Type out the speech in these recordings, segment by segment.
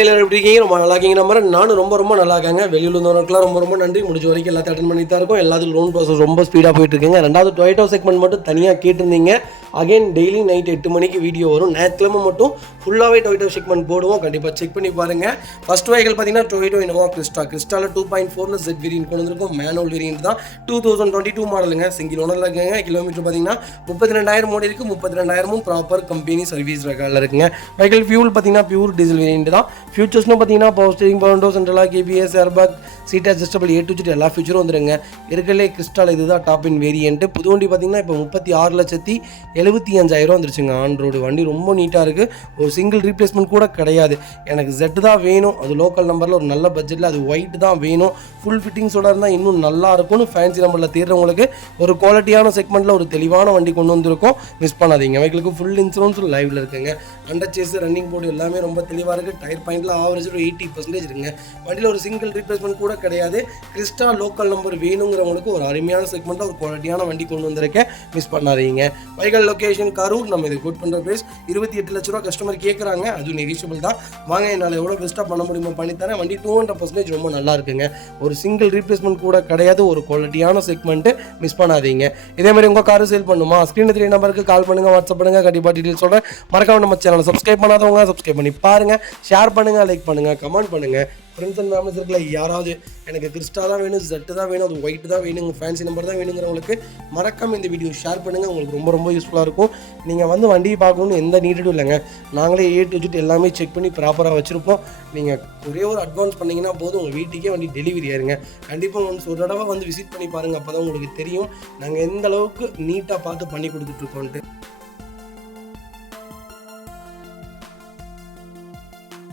மக்கள் எல்லாரும் எப்படி இருக்கீங்க? ரொம்ப நல்லா இருக்கீங்க நம்புறேன். நானும் ரொம்ப நல்லா இருக்காங்க. வெளியூர்ல இருந்தவங்களுக்குலாம் ரொம்ப நன்றி. முடிஞ்ச வரைக்கும் எல்லாத்தையும் அட்டன் பண்ணி தான் இருக்கும். எல்லாத்துக்கும் லோன் ப்ராசஸ் ரொம்ப ஸ்பீடாக போயிட்டு இருக்குங்க. ரெண்டாவது டொயோட்டோ செக்மெண்ட் மட்டும் தனியாக கேட்டிருந்தீங்க. அகைன் டெய்லி நைட் 8 மணிக்கு வீடியோ வரும். ஞாயிற்றுக்கிழமை மட்டும் ஃபுல்லாகவே டொயோட்டோ செக்மெண்ட் போடுவோம். கண்டிப்பாக செக் பண்ணி பாருங்கள். ஃபர்ஸ்ட் வெஹிக்கல் பார்த்தீங்கன்னா டொயோட்டோ இனோவா கிறிஸ்டாவில் 2.4 Z வேரியன்ட் கொண்டு வந்திருக்கும். மேனுவல் வேரியன்ட் தான். 2022 மாடலுங்க. சிங்கிள் ஓனரில் இருக்குங்க. கிலோமீட்டர் பார்த்தீங்கன்னா 32,000 ஓடி இருக்குது. 32,000 ப்ராப்பர் கம்பெனி சர்வீஸ் ரெக்கார்டில் இருக்குங்க. வெஹிக்கல் ஃபியூல் பார்த்தீங்கன்னா பியூர் டீசல் வேரியன்ட் தான். ஃபியூச்சர்ஸ்னு பார்த்தீங்கன்னா power steering, power window, central lock, ABS, airbag, seat adjustable, A to Z எல்லா ஃபியூச்சரும் வந்துருங்க. இருக்கலே கிறிஸ்டால் இதுதான் டாப் இன் வேரியன்ட். புது வண்டி பார்த்தீங்கன்னா இப்போ 36,75,000 வந்துருச்சுங்க. ஆன் ரோடு வண்டி ரொம்ப நீட்டாக இருக்குது. ஒரு சிங்கிள் ரீப்ளேஸ்மெண்ட் கூட கிடையாது. எனக்கு Z தான் வேணும், அது லோக்கல் நம்பரில் ஒரு நல்ல பட்ஜெட்டில், அது ஒயிட் தான் வேணும், ஃபுல் ஃபிட்டிங்ஸோட இருந்தால் இன்னும் நல்லா இருக்கும்னு ஃபேன்சி நம்பரில் தேடுறவங்களுக்கு ஒரு குவாலிட்டியான செக்மெண்ட்டில் ஒரு தெளிவான வண்டி கொண்டு வந்திருக்கோம். மிஸ் பண்ணாதீங்க. வெஹிக்கிளுக்கு ஃபுல் இன்சூரன்ஸ் லைவில் இருக்குங்க. அண்டர் சேஸ், ரன்னிங் போர்டு எல்லாமே ரொம்ப தெளிவாக இருக்குது. டயர் பாயிண்ட்டில் ஆவரேஜ் ஒரு 80% இருக்குங்க. வண்டியில் ஒரு சிங்கிள் ரீப்ளேஸ்மெண்ட் கூட கிடையாது. கிறிஸ்டா லோக்கல் நம்பர் வேணுங்கிறவங்களுக்கு ஒரு அருமையான செக்மெண்ட்டாக ஒரு குவாலிட்டியான வண்டி கொண்டு வந்திருக்கேன். மிஸ் பண்ணாதீங்க. Vehicle location Karur. நம்ம இது கோட் பண்ணுற பிரைஸ் 28 லட்ச ரூபா கஸ்டமர் கேட்குறாங்க. அது நெகிஷியபிள் தான். வாங்க, என்னால் எவ்வளோ பெஸ்ட்டாக பண்ண முடியுமோ பண்ணித்தரேன். வண்டி 200% ரொம்ப நல்லா இருக்குங்க. ஒரு சிங்கிள் ரீப்ளேஸ்மெண்ட் கூட கிடையாது. ஒரு குவாலிட்டியான செக்மெண்ட்டு. மிஸ் பண்ணாதீங்க. இதே மாதிரி உங்கள் காரு சேல் பண்ணுமா? ஸ்க்ரீன் 3 நம்பருக்கு கால் பண்ணுங்கள், வாட்ஸ்அப் பண்ணுங்கள். கண்டிப்பாக டீட்டெயில் சொல்கிறேன். மறக்காம நம்ம சேனலை சப்ஸ்கிரைப் பண்ணாதவங்க சப்ஸ்கிரைப் பண்ணி பாருங்கள். ஷேர் பண்ணுங்கள், லைக் பண்ணுங்கள், கமெண்ட் பண்ணுங்கள். ஃப்ரெண்ட்ஸ் அண்ட் ஃபேமிலிஸ் இருக்கல, யாராவது எனக்கு கிறிஸ்டா தான் வேணும், Z தான் வேணும், அது ஒயிட் தான் வேணும், ஃபேன்சி நம்பர் தான் வேணுங்கிறவங்களுக்கு மறக்காம இந்த வீடியோ ஷேர் பண்ணுங்கள். உங்களுக்கு ரொம்ப யூஸ்ஃபுல்லாக இருக்கும். நீங்கள் வந்து வண்டியை பார்க்கணுன்னு எந்த நீடும் இல்லைங்க. நாங்களே A to Z எல்லாமே செக் பண்ணி ப்ராப்பராக வச்சுருப்போம். நீங்கள் ஒரே ஒரு அட்வான்ஸ் பண்ணிங்கன்னா போதும், உங்கள் வீட்டுக்கே வண்டி டெலிவரி ஆயிருங்க. கண்டிப்பாக ஒரு தடவை வந்து விசிட் பண்ணி பாருங்கள். அப்போ தான் உங்களுக்கு தெரியும் நாங்கள் எந்த அளவுக்கு நீட்டாக பார்த்து பண்ணி கொடுத்துட்ருக்கோன்ட்டு.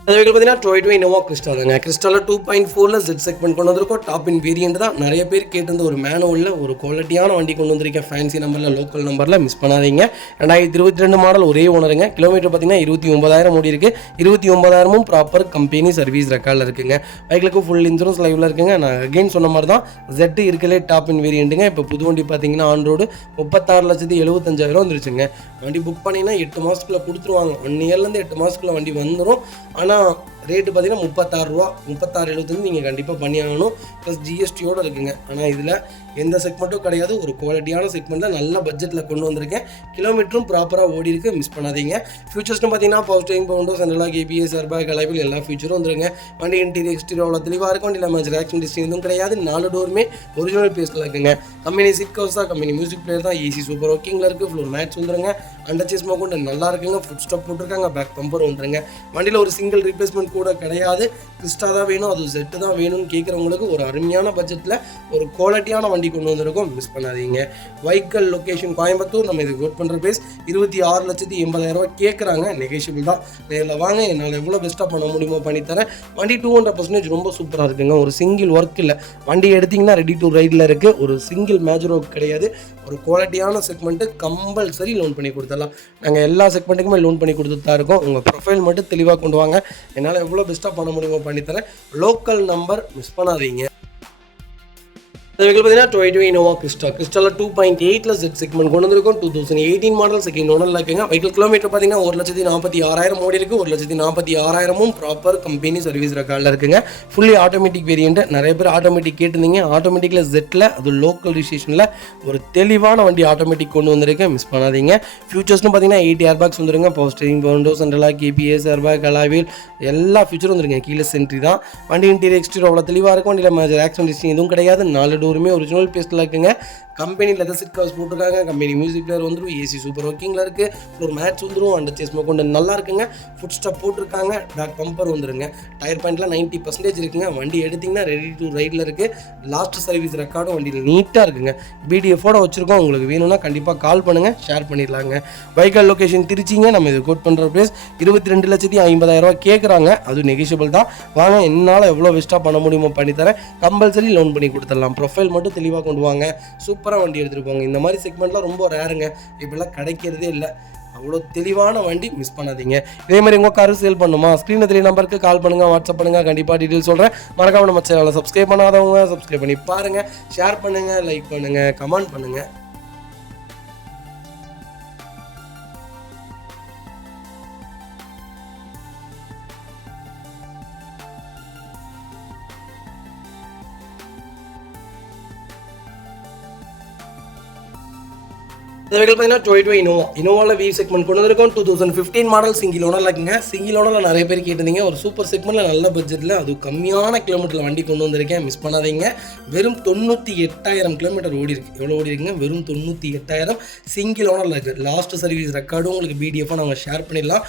அது பார்த்தீங்கன்னா டொயோட்டோ இனோவா கிறிஸ்டாலுங்க. கிறிஸ்டாவில் 2.4 Z செக்மெண்ட் கொண்டு வந்திருக்கோம். டாப் இன் வேரியன்ட் தான். நிறைய பேர் கேட்டிருந்த ஒரு மேனுவலில் ஒரு குவாலிட்டியான வண்டி கொண்டு வந்திருக்கேன். ஃபேன்சி நம்பரில், லோக்கல் நம்பரில். மிஸ் பண்ணாதீங்க. 2022 மாடல், ஒரே ஓனருங்க. கிலோமீட்டர் பார்த்தீங்கன்னா 29,000 ஓடி இருக்குது. 29,000 ப்ராப்பர் கம்பெனி சர்வீஸ் ரெக்கார்டில் இருக்குங்க. பைக்கிலுக்கு ஃபுல் இன்சூரன்ஸ் லைவில் இருக்குங்க. நான் அகெயின் சொன்ன மாதிரி தான் Z இருக்கலே டாப் இன் வேரியண்ட்டுங்க. இப்போ புது வண்டி பார்த்தீங்கன்னா ஆன் ரோடு 36,75,000 வந்துருச்சுங்க. வண்டி புக் பண்ணிங்கன்னா 8 மாதத்துக்குள்ளே கொடுத்துருவாங்க. 1 இயர்லேருந்து 8 மாதத்துக்குள்ளே வண்டி வந்துடும். ஆனால் ரேட்டு பார்த்தீங்கன்னா 36 ரூபா, 36.75 நீங்கள் கண்டிப்பாக பண்ணி ஆகணும். ப்ளஸ் ஜிஎஸ்டியோடு இருக்குங்க. ஆனால் இதில் எந்த செக்மெண்ட்டும் கிடையாது. ஒரு குவாலிட்டியான செக்மெண்ட்டில் நல்ல பட்ஜெட்டில் கொண்டு வந்திருக்கேன். கிலோமீட்டரும் ப்ராப்பராக ஓடி இருக்குது. மிஸ் பண்ணாதீங்க. ஃபியூச்சர்ஸ்னு பார்த்தீங்கன்னா power steering, power window, central lock, ABS, airbag, alloy wheel எல்லா ஃபியூச்சரும் வந்துருங்க. வண்டி இன்டீரியர் எக்ஸ்டீரியர் அவ்வளோ தெளிவாக இருக்கும். வண்டியில் மேஜர் ஆக்ஷன் டிஸ்டிங் எதுவும் கிடையாது. 4 டோருமே ஒரிஜினல் பேஸில் இருக்குங்க. கம்பெனி சீட் கவர்ஸ் தான், கம்பெனி மியூசிக் பிளேயர் தான், AC சூப்பர் ஒர்க்கிங்கில் இருக்குது. ஃப்ளோர் மேட்ச் வந்துருங்க. அண்டர் சேஸ் கொண்டு நல்லா இருக்குங்க. ஃபுட் ஸ்டாப் போட்டிருக்காங்க. பேக் பம்பர் வந்துருங்க. வண்டியில் ஒரு சிங்கிள் ரீப்ளேஸ்மெண்ட் கூட கிடையாது. கிறிஸ்டா தான் வேணும், அது Z தான் வேணும்னு கேட்குறவங்களுக்கு ஒரு அருமையான பட்ஜெட்டில் ஒரு குவாலிட்டியான வண்டி கொண்டு வந்திருக்கோம். மிஸ் பண்ணாதீங்க. Vehicle location Coimbatore. நம்ம இது கோட் பண்ணுற பிரைஸ் 26,80,000 கேட்குறாங்க. நெகோஷியபிள் தான். நேரில் வாங்க, என்னால் எவ்வளோ பெஸ்ட்டாக பண்ண முடியுமோ பண்ணித்தரேன். வண்டி 200% ரொம்ப சூப்பராக இருக்குங்க. ஒரு சிங்கிள் ஒர்க் இல்லை. வண்டி எடுத்திங்கன்னா ரெடி டு ரைடில் இருக்குது. ஒரு சிங்கிள் மேஜர் ஒர்க் கிடையாது. ஒரு குவாலிட்டியான செக்மெண்ட்டு கம்பல்சரி லோன் பண்ணி கொடுத்துடலாம். நாங்கள் எல்லா செக்மெண்ட்டுக்குமே லோன் பண்ணி கொடுத்துட்டு தான் இருக்கோம். உங்கள் ப்ரொஃபைல் மட்டும் தெளிவாக கொண்டு வாங்க. என்னால் எவ்வளோ பெஸ்ட்டாக பண்ண முடியுமோ பண்ணித்தரேன். லோக்கல் நம்பர் மிஸ் பண்ணாதீங்க. பார்த்தீங்கன்னா டொயோட்டோ இனோவா கிறிஸ்டாவில் 2.8 Z செக்மெண்ட் கொண்டு வந்திருக்கும். 2018 மாடல், செகண்ட் ஓனரில் இருக்குங்க. வெஹிக்கல் கிலோமீட்டர் பார்த்தீங்கன்னா 1,46,000 ஓடி இருக்குது. 1,46,000 ப்ராப்பர் கம்பெனி சர்வீஸ் ரெக்கார்டில் இருக்குங்க. Fully automatic variant. நிறைய பேர் ஆட்டோமேட்டிக் கேட்டிருந்தீங்க. ஆட்டோமேட்டிக்கில் Z அது லோக்கல் ரிஜிஸ்ட்ரேஷனில் ஒரு தெளிவான வண்டி ஆட்டோமேட்டிக் கொண்டு வந்திருக்கேன். மிஸ் பண்ணாதீங்க. ஃபியூச்சர்ஸ்னு பார்த்தீங்கன்னா 8 ஏர்பேக்ஸ் வந்துருங்க. Power steering, power window, central lock, ABS, airbag, alloy wheel எல்லா ஃபியூச்சரும் வந்துருங்க. கீழே சென்ட்ரி தான். வண்டி இன்டீரியர் எக்ஸ்டீரியர் அவ்வளோ தெளிவாக இருக்கும். வண்டியில் மேஜர் ஆக்ஷன் டிஸ்டிங் எதுவும் கிடையாது. 4 டோருமே ஒரிஜினல் பேஸ்டில் இருக்குங்க. கம்பெனி லெதர் சீட் கவர்ஸ் போட்டிருக்காங்க. கம்பெனி மியூசிக் பிளேயர் வந்துடும். AC சூப்பர் ஒர்க்கிங்கில் இருக்குது. ஃப்ளோர் மேட்ச் வந்துடும். அண்டர் சேஸ் கொண்டு நல்லா இருக்குங்க. ஃபுட் ஸ்டாப் போட்டிருக்காங்க. பேக் பம்பர் வந்துருங்க. டயர் பாயிண்ட்லாம் 90% இருக்குங்க. வண்டி எடுத்திங்கன்னா ரெடி டு ரைடில் இருக்குது. லாஸ்ட் சர்வீஸ் ரெக்கார்டும் வண்டியில் நீட்டாக இருக்குங்க. BDFோட வச்சுருக்கோம். உங்களுக்கு வேணும்னா கண்டிப்பாக கால் பண்ணுங்கள், ஷேர் பண்ணிடலாங்க. வெஹிக்கல் லொகேஷன் திருச்சிங்க. நம்ம இது கோட் பண்ணுற பிரைஸ் 22,50,000 கேட்குறாங்க. அது நெகிஷியபிள் தான். வாங்க, என்னால் எவ்வளோ பெஸ்ட்டாக பண்ண முடியுமோ பண்ணித்தரேன். கம்பல்சரி லோன் பண்ணி கொடுத்துடலாம். ப்ரொஃபைல் மட்டும் தெளிவாக கொண்டு வாங்க. சூப்பராக வண்டி எடுத்துகிட்டு போங்க. இந்த மாதிரி செக்மெண்ட்லாம் ரொம்ப ரேருங்க. இப்போல்லாம் கிடைக்கிறதே இல்லை. அவ்வளோ தெளிவான வண்டி. மிஸ் பண்ணாதீங்க. இதே மாதிரி உங்கள் காரு சேல் பண்ணுமா? ஸ்க்ரீன் 3 நம்பருக்கு கால் பண்ணுங்கள், வாட்ஸ்அப் பண்ணுங்கள். கண்டிப்பாக டீட்டெயில் சொல்கிறேன். மறக்காம நம்ம சேனலை சப்ஸ்கிரைப் பண்ணாதவங்க சப்ஸ்கிரைப் பண்ணி பாருங்கள். ஷேர் பண்ணுங்கள், லைக் பண்ணுங்கள், கமெண்ட் பண்ணுங்கள். இந்த வெஹிக்கிள் பார்த்தீங்கன்னா இனோவாவில் வி செக்மெண்ட் கொண்டு வந்திருக்கோம். 2015 மாடல் சிங்கிள் ஓனரில் இருக்குங்க. சிங்கிள் ஓனரில் நிறைய பேர் கேட்டிருந்தீங்க. ஒரு சூப்பர் செக்மெண்ட்டில் நல்ல பட்ஜெட்டில் அது கம்மியான கிலோமீட்டரில் வண்டி கொண்டு வந்திருக்கேன். மிஸ் பண்ணாதீங்க. வெறும் 98,000 கிலோமீட்டர் ஓடி இருக்கு. எவ்வளோ ஓடி இருக்குங்க? வெறும் 98,000 சிங்கிள் ஓனரில் இருக்குது. லாஸ்ட் சர்வீஸ் ரெக்கார்டும் உங்களுக்கு பிடிஎஃபாக நாங்கள் ஷேர் பண்ணிடலாம்.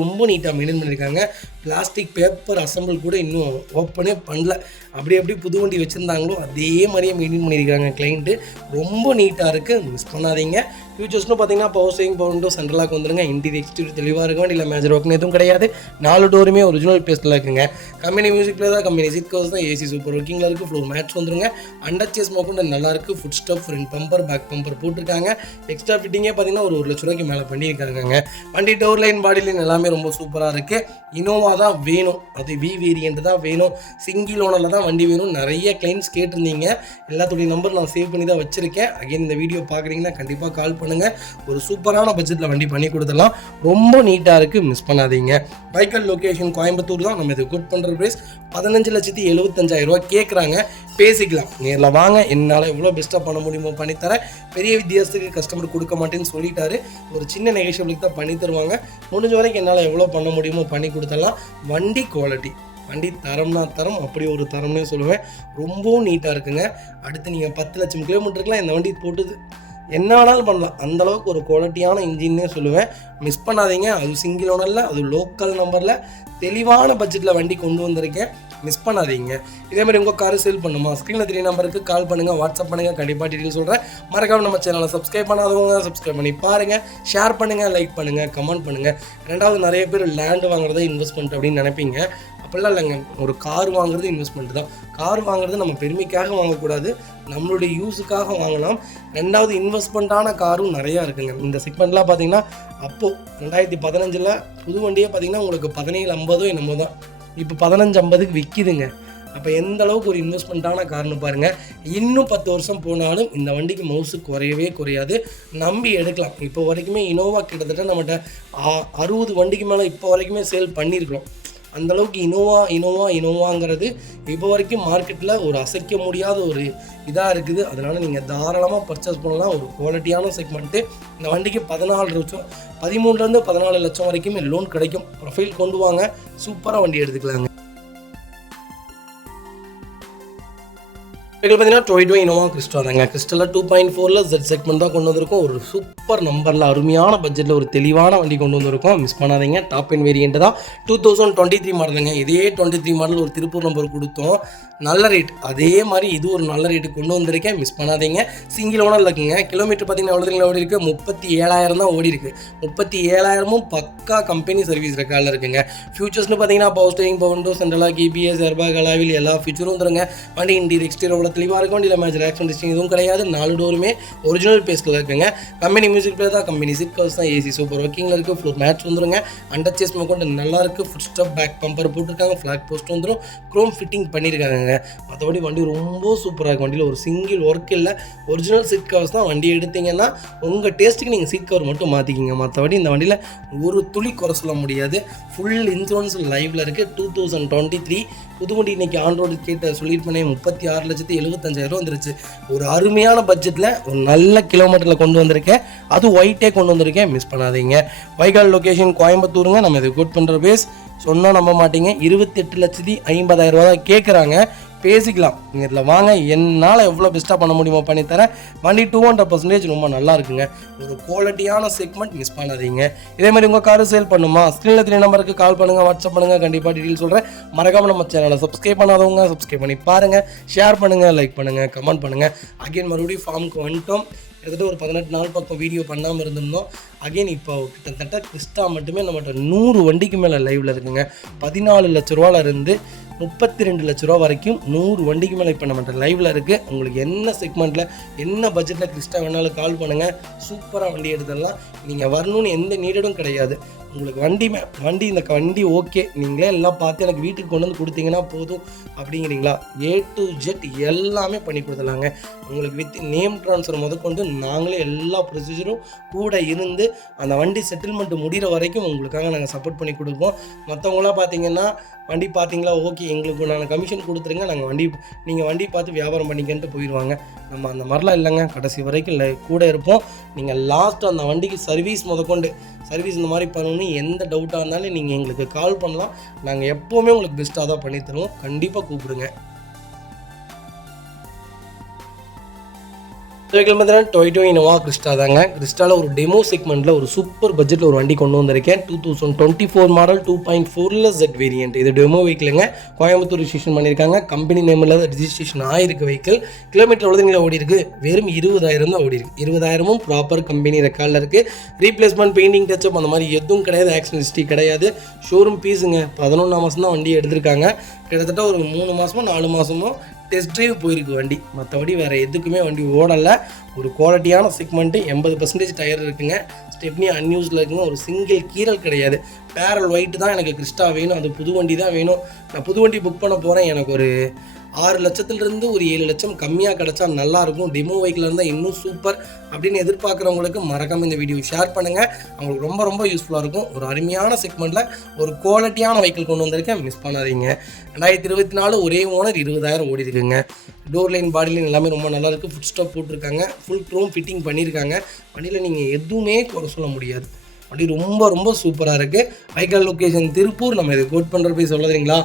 ரொம்ப நீட்டாக மெயின்டைன் பண்ணியிருக்காங்க. பிளாஸ்டிக் பேப்பர் அசம்பிள் கூட இன்னும் ஓப்பனே பண்ணல. அப்படி புது வண்டி வச்சுருந்தாங்களோ அதே மாதிரியே மெயின்டைன் பண்ணியிருக்காங்க கிளைண்ட்டு. ரொம்ப நீட்டாக இருக்குது. மிஸ் பண்ணாதீங்க. ஃபியூச்சர்ஸ்னு பார்த்தீங்கன்னா பவர் ஸ்டீரிங், பவர் விண்டோ, சென்ட்ரலாக வந்துருங்க. இன்டீரியர் எக்ஸ்டீரியர் தெளிவாக இருக்க வேண்டிய மேஜர் ஒர்க்னு எதுவும் கிடையாது. 4 டோருமே ஒரிஜினல் பேஸ்ட்டில் இருக்குங்க. கம்பெனி மியூசிக் பிளே தான், கம்பெனி சீட் கவர்ஸ் தான், ஏசி சூப்பர் ஒர்க்கிங்கில் இருக்குது. ஃப்ளோர் மேட்ச் வந்துருங்க. அண்டர் சேஸ் மோக்கொண்டு நல்லாயிருக்கு. Foot step, front bumper, back bumper போட்டிருக்காங்க. எக்ஸ்ட்ரா ஃபிட்டிங்கே பார்த்தீங்கன்னா ஒரு 1 லட்ச ரூபாய்க்கு மேலே பண்ணியிருக்காங்க. வண்டி டோர் லைன், பாடி லைன் எல்லாமே ரொம்ப சூப்பராக இருக்குது. இனோவா தான் வேணும், அது வி வேரியண்ட் தான் வேணும், சிங்கிள் ஓனரில் தான் வண்டி வேணும். நிறைய கிளைண்ட்ஸ் கேட்டிருந்தீங்க. எல்லாத்துடைய நம்பர் நான் சேவ் பண்ணி தான் வச்சுருக்கேன். அகைன் இந்த வீடியோ பார்க்குறீங்கன்னா கண்டிப்பாக கால் பண்ணுங்கள். ஒரு சூப்பரான பட்ஜெட்டில் வண்டி பண்ணி கொடுத்துடலாம். ரொம்ப நீட்டாக இருக்குது. மிஸ் பண்ணாதீங்க. பைக்கல் லொக்கேஷன் கோயம்புத்தூர் தான். நம்ம இது குட் பண்ணுற ப்ரைஸ் 15,75,000 ரூபா கேட்குறாங்க. பேசிக்கலாம். நேரில் வாங்க. என்னால் எவ்வளோ பெஸ்ட்டாக பண்ண முடியுமோ பண்ணித்தரேன். பெரிய வித்தியாசத்துக்கு கஸ்டமர் கொடுக்க மாட்டேன்னு சொல்லிட்டாரு. ஒரு சின்ன நெகோஷியபிளுக்கு தான் பண்ணி தருவாங்க. முடிஞ்ச வரைக்கும் என்னால் எவ்வளோ பண்ண முடியுமோ பண்ணி கொடுத்துடலாம். வண்டி குவாலிட்டி, வண்டி தரம்னா தரம், அப்படி ஒரு தரம்னே சொல்லுவேன். ரொம்பவும் நீட்டாக இருக்குங்க. அடுத்து நீங்கள் 10 லட்சம் கிலோமீட்டருக்குலாம் இந்த வண்டி போட்டுது என்ன வேணாலும் பண்ணலாம். அந்தளவுக்கு ஒரு குவாலிட்டியான இன்ஜின்னே சொல்லுவேன். மிஸ் பண்ணாதீங்க. அது சிங்கிள் ஓனரில், அது லோக்கல் நம்பரில் தெளிவான பட்ஜெட்டில் வண்டி கொண்டு வந்திருக்கேன். மிஸ் பண்ணாதீங்க. இதேமாதிரி உங்கள் காரு சேல் பண்ணுமா? ஸ்க்ரீனில் 3 நம்பருக்கு கால் பண்ணுங்கள், வாட்ஸ்அப் பண்ணுங்கள். கண்டிப்பாக டீட்டெயில் சொல்கிறேன். மறக்காம நம்ம சேனலை சப்ஸ்கிரைப் பண்ணாதவங்க சப்ஸ்கிரைப் பண்ணி பாருங்கள். ஷேர் பண்ணுங்கள், லைக் பண்ணுங்கள், கமெண்ட் பண்ணுங்கள். ரெண்டாவது, நிறைய பேர் லேண்டு வாங்குறதே இன்வெஸ்ட்மெண்ட் அப்படின்னு நினைப்பீங்க. அப்படிலாம் இல்லைங்க. ஒரு கார் வாங்குறது இன்வெஸ்ட்மெண்ட் தான். கார் வாங்குறது நம்ம பெருமைக்காக வாங்கக்கூடாது, நம்மளுடைய யூஸுக்காக வாங்கலாம். ரெண்டாவது, இன்வெஸ்ட்மெண்ட்டான காரும் நிறையா இருக்குங்க. இந்த செக்மெண்ட்லாம் பார்த்தீங்கன்னா அப்போது 2015 புது வண்டியே பார்த்தீங்கன்னா உங்களுக்கு 17,50 என்னமோ தான். இப்போ 15,50க்கு விற்கிதுங்க. அப்போ எந்த அளவுக்கு ஒரு இன்வெஸ்ட்மெண்ட்டான கார்னு பாருங்கள். இன்னும் 10 வருஷம் போனாலும் இந்த வண்டிக்கு மவுசு குறையவே குறையாது. நம்பி எடுக்கலாம். இப்போ வரைக்குமே இனோவா கிட்டத்தட்ட நம்மகிட்ட 60 வண்டிக்கு மேலே இப்போ வரைக்குமே சேல் பண்ணியிருக்கிறோம். அந்தளவுக்கு இனோவாங்கிறது இப்போ வரைக்கும் மார்க்கெட்டில் ஒரு அசைக்க முடியாத ஒரு இதாக இருக்குது. அதனால் நீங்கள் தாராளமாக பர்ச்சேஸ் பண்ணலாம். ஒரு குவாலிட்டியான செக்மெண்ட்டு. இந்த வண்டிக்கு 14 லட்சம், 13 to 14 லட்சம் வரைக்குமே லோன் கிடைக்கும். ப்ரொஃபைல் கொண்டு வாங்க, சூப்பராக வண்டி எடுத்துக்கலாங்க. பார்த்தீங்கன்னா டொயோட்டா இனோவா கிறிஸ்டா தாங்க. கிறிஸ்டலில் 2.4 Z செக்மெண்ட் தான் கொண்டு வந்திருக்கோம். ஒரு சூப்பர் நம்பரில் அருமையான பட்ஜெட்டில் ஒரு தெளிவான வண்டி கொண்டு வந்திருக்கோம். மிஸ் பண்ணாதீங்க. டாப் எண்ட் வேரியண்ட் தான். 2023 மாடலுங்க. இதே 23 மாடல் ஒரு திருப்பூர் நம்பர் கொடுத்தோம், நல்ல ரேட். அதே மாதிரி இது ஒரு நல்ல ரேட்டு கொண்டு வந்திருக்கேன். மிஸ் பண்ணாதீங்க. சிங்கிள் ஓனர் இருக்குங்க. கிலோமீட்டர் பார்த்தீங்கன்னா எவ்வளோ ஓடி இருக்குது? 37,000 தான் ஓடி இருக்குது. 37,000 பக்கா கம்பெனி சர்வீஸ் ரெக்கார்டில் இருக்குங்க. ஃபியூச்சர்ஸ்னு பார்த்தீங்கன்னா power steering, power window, central lock, EBS, airbag, alloy wheel எல்லா ஃபியூச்சரும் வந்துருங்க. வண்டி இன்டீரியர் எக்ஸ்டீரியர் தெளிவாக இருக்கும். வண்டியில் மேஜர் ஆக்சிடென்ட் எதுவும் கிடையாது. 4 டோருமே ஒரிஜினல் பேஸ்ட்டில் இருக்குங்க. கம்பெனி மியூசிக் பிளே தான், கம்பெனி சீட் கவர்ஸ் தான், ஏசி சூப்பர் ஒர்க்கிங்கில் இருக்குது. ஃப்ளோர் மேட்ச் வந்துருங்க. அண்டர் சேஸ் கொண்டு நல்லா இருக்குது. ஃபுட் ஸ்டப், பேக் பம்பர் போட்டிருக்காங்க. ஃப்ளாக் போஸ்ட் வந்துடும். க்ரோம் ஃபிட்டிங் பண்ணியிருக்காங்க. மற்றபடி வண்டி ரொம்ப சூப்பராக இருக்கும். வண்டியில் ஒரு சிங்கிள் ஒர்க் இல்லை. ஒரிஜினல் சீட் கவர்ஸ் தான். வண்டி எடுத்தீங்கன்னா உங்கள் டேஸ்ட்டுக்கு நீங்கள் சீட் கவர் மட்டும் மாற்றிக்கிங்க. மற்றபடி இந்த வண்டியில் ஒரு துளி குறை சொல்ல முடியாது. ஃபுல் இன்சூரன்ஸ் லைவில் இருக்குது. 2023 புது வண்டி இன்றைக்கி ஆன் ரோடு சொல்லியிருப்பேனே 36,75,000 வந்துருச்சு. ஒரு அருமையான பட்ஜெட்டில் ஒரு நல்ல கிலோமீட்டரில் கொண்டு வந்திருக்கேன். அது ஒயிட்டே கொண்டு வந்திருக்கேன். மிஸ் பண்ணாதீங்க. வைகால் லொக்கேஷன் கோயம்புத்தூருங்க. நம்ம இது குட் பண்ணுற பேஸ் சொன்னால் நம்ப மாட்டீங்க. 28,50,000 ரூபா தான் கேட்குறாங்க. பேசிக்கலாம். நேரில் வாங்க. என்னால் எவ்வளோ பெஸ்ட்டாக பண்ண முடியுமோ பண்ணித்தரேன். வண்டி 200% ரொம்ப நல்லா இருக்குங்க. ஒரு குவாலிட்டியான செக்மெண்ட். மிஸ் பண்ணாதீங்க. இதேமாதிரி உங்கள் காரு சேல் பண்ணுமா? ஸ்க்ரீனில் 3 நம்பருக்கு கால் பண்ணுங்கள், வாட்ஸ்அப் பண்ணுங்கள். கண்டிப்பாக டீட்டெயில் சொல்கிறேன். மறக்காமல் நம்ம சேனலை சப்ஸ்கிரைப் பண்ணாதவங்க சப்ஸ்கிரைப் பண்ணி பாருங்கள். ஷேர் பண்ணுங்கள், லைக் பண்ணுங்கள், கமெண்ட் பண்ணுங்கள். அகைன் மறுபடியும் ஃபார்முக்கு வந்துட்டோம். கிட்டத்தட்ட ஒரு 18 நாள் பக்கம் வீடியோ பண்ணாமல் இருந்திருந்தோம். அகைன் இப்போ கிட்டத்தட்ட கிறிஸ்டா மட்டுமே நம்மகிட்ட 100 வண்டிக்கு மேலே லைவில் இருக்குங்க. 14 லட்ச ரூபாயிலிருந்து 32 லட்ச ரூபா வரைக்கும் 100 வண்டிக்கு மேலே இப்போ நம்மகிட்ட லைவில் இருக்குது. உங்களுக்கு என்ன செக்மெண்ட்டில் என்ன பட்ஜெட்டில் கிறிஸ்டா வேணாலும் கால் பண்ணுங்கள். சூப்பராக வண்டி எடுத்துடலாம். நீங்கள் வரணும்னு எந்த நீடடும் கிடையாது. உங்களுக்கு வண்டி இந்த வண்டி ஓகே, நீங்களே எல்லாம் பார்த்து எனக்கு வீட்டுக்கு கொண்டு வந்து கொடுத்தீங்கன்னா போதும் அப்படிங்கிறீங்களா, A to Z எல்லாமே பண்ணி கொடுத்துடலாங்க. உங்களுக்கு வித் நேம் ட்ரான்ஸ்ஃபர் முதற்கொண்டு நாங்களே எல்லா ப்ரொசீஜரும் கூட இருந்து அந்த வண்டி செட்டில்மெண்ட் முடிகிற வரைக்கும் உங்களுக்காக நாங்கள் சப்போர்ட் பண்ணி கொடுப்போம். மற்றவங்களாம் பார்த்தீங்கன்னா வண்டி பார்த்தீங்களா ஓகே எங்களுக்கு நான் கமிஷன் கொடுத்துருங்க, நீங்கள் வண்டி பார்த்து வியாபாரம் பண்ணிக்கன்ட்டு போயிடுவாங்க. நம்ம அந்த மாதிரிலாம் இல்லைங்க, கடைசி வரைக்கும் கூட இருப்போம். நீங்கள் லாஸ்ட்டு அந்த வண்டிக்கு சர்வீஸ் முதற்கொண்டு இந்த மாதிரி பண்ணணும்னு எந்த டவுட்டாக இருந்தாலும் நீங்கள் எங்களுக்கு கால் பண்ணலாம். நாங்கள் எப்போவுமே உங்களுக்கு பெஸ்ட்டாக தான் பண்ணி தருவோம். கண்டிப்பாக கூப்பிடுங்க. பார்த்தீங்கன்னா டொயோட்டோ இனோவா கிறிஸ்டா தாங்க. கிறிஸ்டாவில் ஒரு டெமோ செக்மெண்ட்டில் ஒரு சூப்பர் பட்ஜெட்டில் ஒரு வண்டி கொண்டு வந்திருக்கேன். 2024 மாடல் 2.4 Z வேரியன்ட். இது டெமோ வெஹிக்கிளுங்க. கோயம்புத்தூர் ரிஜிஸ்ட்ரேஷன் பண்ணியிருக்காங்க. கம்பெனி நேமில் ரிஜிஸ்ட்ரேஷன் ஆயிருக்கு வெஹிக்கிள். கிலோமீட்டர் எவ்வளோ ஓடி இருக்கு? வெறும் 20,000 தான் ஓடி இருக்கு. 20,000 ப்ராப்பர் கம்பெனி ரெக்கார்டில் இருக்குது. ரீப்ளேஸ்மெண்ட், பெயிண்டிங், டச்சப் அந்த மாதிரி எதுவும் கிடையாது. ஆக்சிடென்ட் ஹிஸ்ட்ரி கிடையாது. ஷோரூம் பீஸுங்க. 11 மாதம் தான் வண்டி எடுத்திருக்காங்க. கிட்டத்தட்ட ஒரு 3 மாதமோ 4 மாதமோ டெஸ்ட் ட்ரைவ் போயிருக்கு வண்டி. மற்றபடி வேறு எதுக்குமே வண்டி ஓடலை. ஒரு குவாலிட்டியான செக்மெண்ட்டு. 80% டயர் இருக்குங்க. ஸ்டெப்னி அன்யூஸில் இருக்குங்க. ஒரு சிங்கிள் கீரல் கிடையாது. பேரல் ஒயிட் தான் எனக்கு கிறிஸ்டா வேணும். அது புது வண்டி தான் வேணும். நான் புது வண்டி புக் பண்ண போகிறேன். எனக்கு ஒரு 6 லட்சத்துலேருந்து ஒரு 7 லட்சம் கம்மியாக கிடச்சா நல்லாயிருக்கும். டெமோ வெஹிக்கிள் இருந்தால் இன்னும் சூப்பர் அப்படின்னு எதிர்பார்க்குறவங்களுக்கு மறக்காமல் இந்த வீடியோ ஷேர் பண்ணுங்கள். அவங்களுக்கு ரொம்ப ரொம்ப யூஸ்ஃபுல்லாக இருக்கும். ஒரு அருமையான செக்மெண்ட்டில் ஒரு குவாலிட்டியான வெஹிக்கிள் கொண்டு வந்திருக்கேன். மிஸ் பண்ணாதீங்க. 2024 ஒரே ஓனர் 20,000 ஓடி இருக்குங்க. டோர் லைன், பாடி லைன் எல்லாமே ரொம்ப நல்லாயிருக்கு. ஃபுட் ஸ்டாப் போட்டிருக்காங்க. ஃபுல் க்ரோம் ஃபிட்டிங் பண்ணியிருக்காங்க. வண்டியில் நீங்கள் எதுவுமே குறை சொல்ல முடியாது. வண்டி ரொம்ப ரொம்ப சூப்பராக இருக்குது. Vehicle location Tiruppur. நம்ம இதை கோட் பண்ணுற போய் சொல்லுறீங்களா,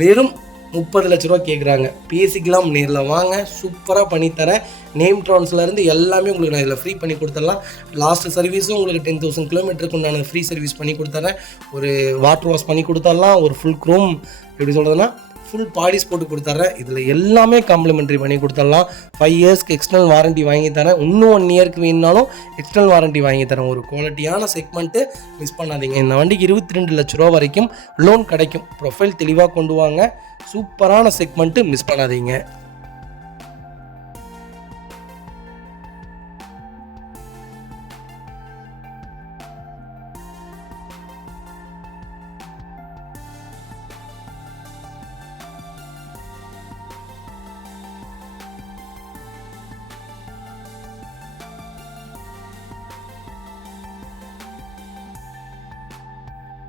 வெறும் 30 லட்ச ரூபா கேட்குறாங்க. பேசிக்கலாம், நேரில் வாங்க, சூப்பராக பண்ணித்தரேன். நேம் ட்ரான்ஸ்லேருந்து எல்லாமே உங்களுக்கு நான் இதில் ஃப்ரீ பண்ணி கொடுத்துடலாம். லாஸ்ட் சர்வீஸும் உங்களுக்கு 10,000 கிலோமீட்டருக்கு நான் ஃப்ரீ சர்வீஸ் பண்ணி கொடுத்துட்றேன். ஒரு வாட்டர் வாஷ் பண்ணி கொடுத்துடலாம். ஒரு ஃபுல் க்ரோம் எப்படி சொல்கிறதுனா ஃபுல் பாலிஷ் போட்டு கொடுத்துட்றேன். இதில் எல்லாமே காம்ப்ளிமெண்ட்ரி பண்ணி கொடுத்துடலாம். 5 இயர்ஸ்க்கு எக்ஸ்டர்னல் வாரண்ட்டி வாங்கி தரேன். இன்னும் 1 இயருக்கு வேணுனாலும் எக்ஸ்டர்னல் வாரண்ட்டி வாங்கி தரேன். ஒரு குவாலிட்டியான செக்மெண்ட்டு. மிஸ் பண்ணாதீங்க. இந்த வண்டிக்கு 22 லட்ச ரூபா வரைக்கும் லோன் கிடைக்கும். ப்ரொஃபைல் தெளிவாக கொண்டு வாங்க. சூப்பரான செக்மெண்ட்டு. மிஸ் பண்ணாதீங்க.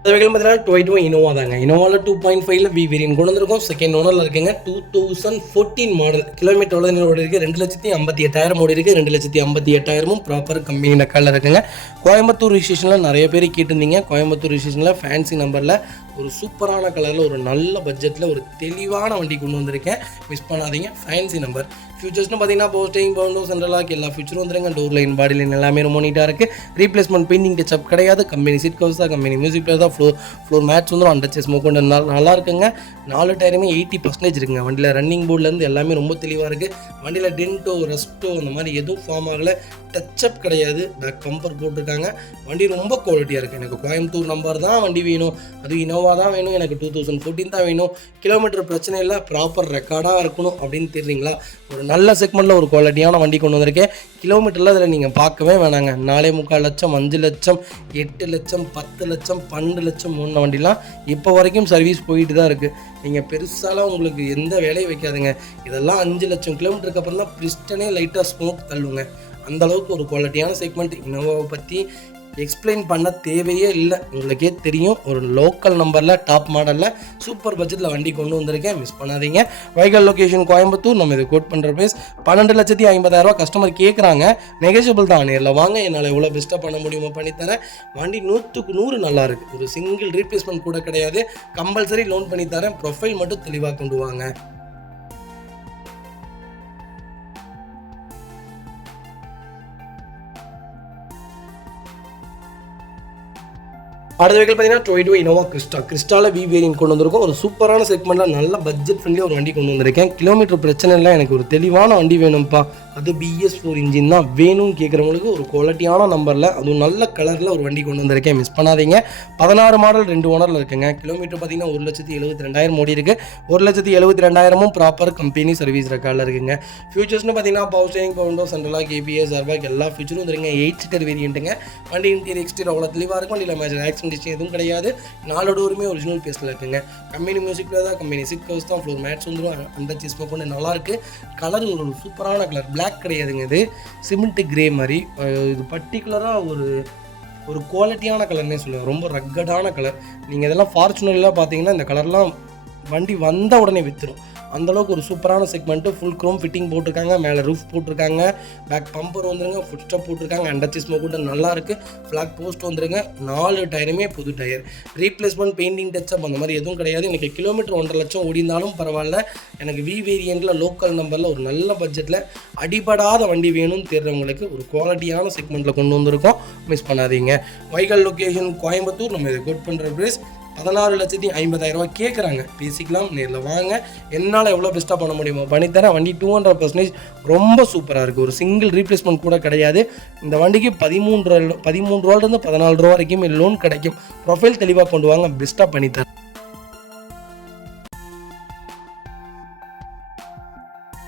பார்த்தீங்கன்னா டொயோட்டோ இனோவா தாங்க. இனோவாவில் 2.5 V வேரியன்ட் கொண்டு வந்திருக்கோம். செகண்ட் ஓனரில் இருக்குங்க. 2014 மாடல். கிலோமீட்டர் எவ்வளோ ஓடி இருக்குது? 2,58,000 ஓடி இருக்குது. 2,58,000 ப்ராப்பர் கம்பெனி நக்காலில் இருக்குங்க. கோயம்புத்தூர் ரிஜிஸ்ட்ரேஷனில் நிறைய பேர் கேட்டிருந்தீங்க. கோயம்புத்தூர் ரிஜிஸ்ட்ரேஷனில் ஃபேன்சி நம்பரில் ஒரு சூப்பரான கலரில் ஒரு நல்ல பட்ஜெட்டில் ஒரு தெளிவான வண்டி கொண்டு வந்திருக்கேன். மிஸ் பண்ணாதீங்க. Fancy number. ஃபியூச்சர்ஸ்னு பார்த்தீங்கன்னா போஸ்டிங், பவுண்டோ, சென்ட்ரல் லாக் எல்லா ஃபியூச்சரும் வந்துருங்க. டோர் லைன், பாடி லைன் எல்லாமே ரொம்ப நீட்டாக இருக்குது. ரீப்ளேஸ்மெண்ட், பெயிண்டிங், டச்சப் கிடையாது. கம்பெனி சீட் கவர்ஸ் தான். கம்பெனி மியூசிக் பிளேயர் தான். ஃப்ளோர் மேட்ச் வந்துடும். அண்டர் செஸ் மூவ் நல்லா இருக்குங்க. 4 டயருமே 80% இருக்குங்க. வண்டியில் ரன்னிங் போர்ட்லேருந்து எல்லாமே ரொம்ப தெளிவாக இருக்குது. வண்டியில் டென்ட்டோ, ரஸ்ட்டோ அந்த மாதிரி எதுவும் ஃபார்ம் ஆகலை. டச்சப் கிடையாது. பேக் பம்பர் போட்டிருக்காங்க. வண்டி ரொம்ப குவாலிட்டியாக இருக்குது. எனக்கு கோயம்புத்தூர் நம்பர் தான் வண்டி வேணும். அது இனோவா தான் வேணும். எனக்கு 2014 தான் வேணும். கிலோமீட்டர் பிரச்சனை இல்லை, ப்ராப்பர் ரெக்கார்டாக இருக்கணும் அப்படின்னு தெரியுங்களா. ஒரு நல்ல செக்மெண்ட்டில் ஒரு குவாலிட்டியான வண்டி கொண்டு வந்திருக்கேன். கிலோமீட்டரில் அதில் நீங்கள் பார்க்கவே வேணாங்க. 4.25 லட்சம், 5 லட்சம், 8 லட்சம், 10 லட்சம், 12 லட்சம் மூணு வண்டிலாம் இப்போ வரைக்கும் சர்வீஸ் போயிட்டு தான் இருக்குது. நீங்கள் பெருசாலாம் உங்களுக்கு எந்த வேலையும் வைக்காதுங்க. இதெல்லாம் 5 லட்சம் கிலோமீட்டருக்கு அப்புறம் தான் பிரிஸ்டனே லைட்டாக ஸ்மோக் தள்ளுங்க. அந்தளவுக்கு ஒரு குவாலிட்டியான செக்மெண்ட். இனோவாவை பற்றி எக்ஸ்பிளைன் பண்ண தேவையே இல்லை, உங்களுக்கே தெரியும். ஒரு லோக்கல் நம்பரில் டாப் மாடலில் சூப்பர் பட்ஜெட்டில் வண்டி கொண்டு வந்திருக்கேன். மிஸ் பண்ணாதீங்க. Vehicle location Coimbatore. நம்ம இதை கோட் பண்ணுற ப்ரைஸ் 12,50,000 கஸ்டமர் கேட்குறாங்க. நெகோஷியபிள் தான். நேரில் வாங்க, என்னால் எவ்வளோ பெஸ்ட்டாக பண்ண முடியுமோ பண்ணித்தரேன். வண்டி 100க்கு 100 நல்லாயிருக்கு. ஒரு சிங்கிள் ரீப்ளேஸ்மெண்ட் கூட கிடையாது. கம்பல்சரி லோன் பண்ணித்தரேன். ப்ரொஃபைல் மட்டும் தெளிவாக கொண்டு வாங்க. அடுத்த வெஹிக்கிள் பார்த்தீங்கன்னா டொயோட்டோ இனோவா கிறிஸ்டாவில் V வேரியன்ட் கொண்டு வந்திருக்கோம். ஒரு சூப்பரான செக்மெண்ட்டில் நல்ல பட்ஜெட் ஃப்ரெண்ட்லி ஒரு வண்டி கொண்டு வந்திருக்கேன். கிலோமீட்டர் பிரச்சனை இல்லை, எனக்கு ஒரு தெளிவான வண்டி வேணும்ப்பா அது BS4 இன்ஜின் தான் வேணும்னு கேட்குறவங்களுக்கு ஒரு குவாலிட்டியான நம்பரில் அதுவும் நல்ல கலரில் ஒரு வண்டி கொண்டு வந்திருக்கேன், மிஸ் பண்ணாதீங்க. 16 மாடல் 2 ஓனரில் இருக்குங்க. கிலோமீட்டர் பார்த்தீங்கன்னா 1,72,000 ஓடி இருக்குது. 1,72,000 ப்ராப்பர் கம்பெனி சர்வீஸ் ரெக்கார்டில் இருக்குங்க. ஃபியூச்சர்ஸ்னு பார்த்தீங்கன்னா power steering, power window, central lock ABS, airbag எல்லா ஃபியூச்சரும் வந்துருங்க. 8 சீட்டர் வேரியண்ட்டுங்க. வண்டி இன்டீரியர் எக்ஸ்டீரியர் அவ்வளோ தெளிவாக இருக்கும். வண்டியில் மேஜர் ஆக்சிடென்ட் எதுவும் கிடையாது. 4 டோருமே ஒரிஜினல் பேஸில் இருக்குங்க. கம்பெனி மியூசிக் தான், கம்பெனி சிட் கவர்ஸ் தான், ஃப்ளோர் மேட்ஸ் வந்துடும். அந்த சிஸ்மோ கொண்டு நல்லாயிருக்கு. கலர் ஒரு சூப்பரான கலர், பிளாக் கிடையாதுங்க, இது சிமெண்ட் கிரே மாதிரி. இது பர்டிகுலராக ஒரு குவாலிட்டியான கலர்னே சொல்லுவேன். ரொம்ப ரக்கடான கலர். நீங்கள் இதெல்லாம் ஃபார்ச்சுனர்லாம் பார்த்தீங்கன்னா இந்த கலர்லாம் வண்டி வந்த உடனே விற்றுரும். அந்தளவுக்கு ஒரு சூப்பரான செக்மெண்ட்டு. ஃபுல் க்ரோம் ஃபிட்டிங் போட்டிருக்காங்க, மேலே ரூஃப் போட்டிருக்காங்க, பேக் பம்பர் வந்துருங்க, ஃபுட் ஸ்டெப் போட்டிருக்காங்க, அண்டர் சிஸ்மோ கூட நல்லாயிருக்கு. ஃப்ளாக் போஸ்ட் வந்துருங்க. 4 டயருமே புது டயர். ரீப்ளேஸ்மெண்ட், பெயிண்டிங், டச்சப் அந்த மாதிரி எதுவும் கிடையாது. எனக்கு கிலோமீட்டர் 1.5 லட்சம் ஓடினாலும் பரவாயில்ல, எனக்கு வேரியண்ட்டில் லோக்கல் நம்பரில் ஒரு நல்ல பட்ஜெட்டில் அடிபடாத வண்டி வேணும்னு தேடுறவங்களுக்கு ஒரு குவாலிட்டியான செக்மெண்ட்டில் கொண்டு வந்திருக்கோம், மிஸ் பண்ணாதீங்க. வைக்கல் லொக்கேஷன் கோயம்புத்தூர். நம்ம இதை கோட் பண்ணுற ப்ரைஸ் 16,50,000 கேட்குறாங்க. பேசிக்கலாம், நேரில் வாங்க. என்னால் எவ்வளோ பெஸ்ட்டாக பண்ண முடியுமோ பண்ணித்தரேன். வண்டி 200% ரொம்ப சூப்பராக இருக்குது. ஒரு சிங்கிள் ரீப்ளேஸ்மெண்ட் கூட கிடையாது. இந்த வண்டிக்கு 13 ரூபாயிலிருந்து 14 ரூபா வரைக்கும் லோன் கிடைக்கும். ப்ரொஃபைல் தெளிவாக கொண்டு வாங்க, பெஸ்ட்டாக பண்ணித்தரேன்.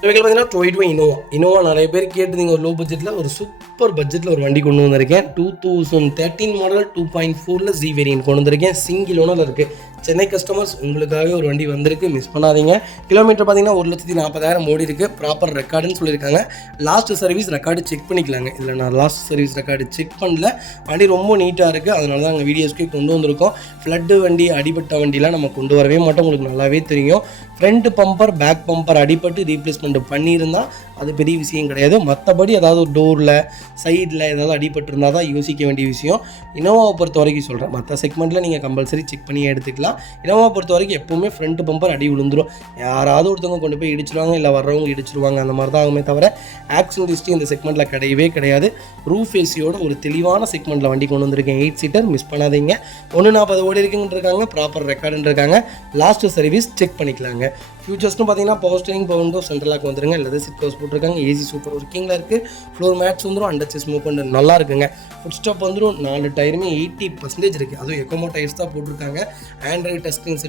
பார்த்தீங்கன்னா டொயோட்டா இனோவா நிறைய பேர் கேட்டுருந்தீங்க. ஒரு லோ பட்ஜெட்டில் ஒரு சூப்பர் பட்ஜெட்டில் ஒரு வண்டி கொண்டு வந்திருக்கேன். 2013 மாடல் 2.4 ஜி வேரியன்ட் கொண்டு வந்திருக்கேன். சிங்கிள் ஓனரில் இருக்குது. சென்னை கஸ்டமர்ஸ் உங்களுக்காகவே ஒரு வண்டி வந்திருக்கு, மிஸ் பண்ணாதீங்க. கிலோமீட்டர் பார்த்தீங்கன்னா 1,40,000 ஓடி இருக்குது. ப்ராப்பர் ரெக்கார்டுன்னு சொல்லியிருக்காங்க. லாஸ்ட் சர்வீஸ் ரெக்கார்டு செக் பண்ணிக்கலாங்க. இதில் நான் லாஸ்ட் சர்வீஸ் ரெக்கார்டு செக் பண்ணல. வண்டி ரொம்ப நீட்டாக இருக்குது. அதனால தான் நாங்கள் வீடியோஸ்க்கே கொண்டு வந்திருக்கோம். ஃப்ளட்டு வண்டி, அடிபட்ட வண்டிலாம் நம்ம கொண்டு வரவே மாட்டோம், உங்களுக்கு நல்லாவே தெரியும். ஃப்ரண்ட் பம்பர், பேக் பம்பர் அடிபட்டு ரீப்ளேஸ்மெண்ட் பண்ணியிருந்தால் அது பெரிய விஷயம் கிடையாது. மற்றபடி ஏதாவது ஒரு டோரில், சைடில் ஏதாவது அடிபட்டிருந்தால் தான் யோசிக்க வேண்டிய விஷயம். இனோவாவை பொறுத்த வரைக்கும் சொல்கிறேன், மற்ற செக்மெண்ட்டில் நீங்கள் கம்பல்சரி செக் பண்ணி எடுத்துக்கலாம். இனோவாவை பொறுத்த வரைக்கும் எப்போவுமே ஃப்ரண்ட் பம்பர் அடி விழுந்துடும். யாராவது ஒருத்தவங்க கொண்டு போய் இடிச்சிருவாங்க, இல்லை வர்றவங்க இடிச்சிருவாங்க, அந்த மாதிரி தான் ஆகுமே தவிர ஆக்சிடென்ட் ஹிஸ்ட்ரி இந்த செக்மெண்ட்டில் கிடையவே கிடையாது. ரூஃப் ஏசியோட ஒரு தெளிவான செக்மெண்ட்டில் வண்டி கொண்டு வந்திருக்கேன். 8 சீட்டர், மிஸ் பண்ணாதீங்க. 140 ஓடி இருக்குன்றிருக்காங்க, ப்ராப்பர் ரெக்கார்டுன்னு இருக்காங்க. லாஸ்ட் சர்வீஸ் செக் பண்ணிக்கலாங்க. ஃபியூச்சர்ஸ்னு பார்த்தீங்கன்னா பவர் ஸ்டீரிங், பவர் விண்டோ, சென்ட்ரலாக வந்துருங்க. லெதர் சீட் கவர்ஸ் போட்டிருக்காங்க. ஏசி சூப்பர் ஒர்க்கிங்கில் இருக்குது. ஃப்ளோர் மேட்ஸ் வந்துடும். அண்டர் சிஸ்மோ கொண்டு நல்லா இருக்குங்க. ஃபுட் ஸ்டாப் வந்துடும். 4 டயருமே 80% இருக்குது. அதுவும் எக்கோமோ டயர்ஸ் தான் போட்டிருக்காங்க. ஆண்ட்ராய்டு டச் ஸ்க்ரீன்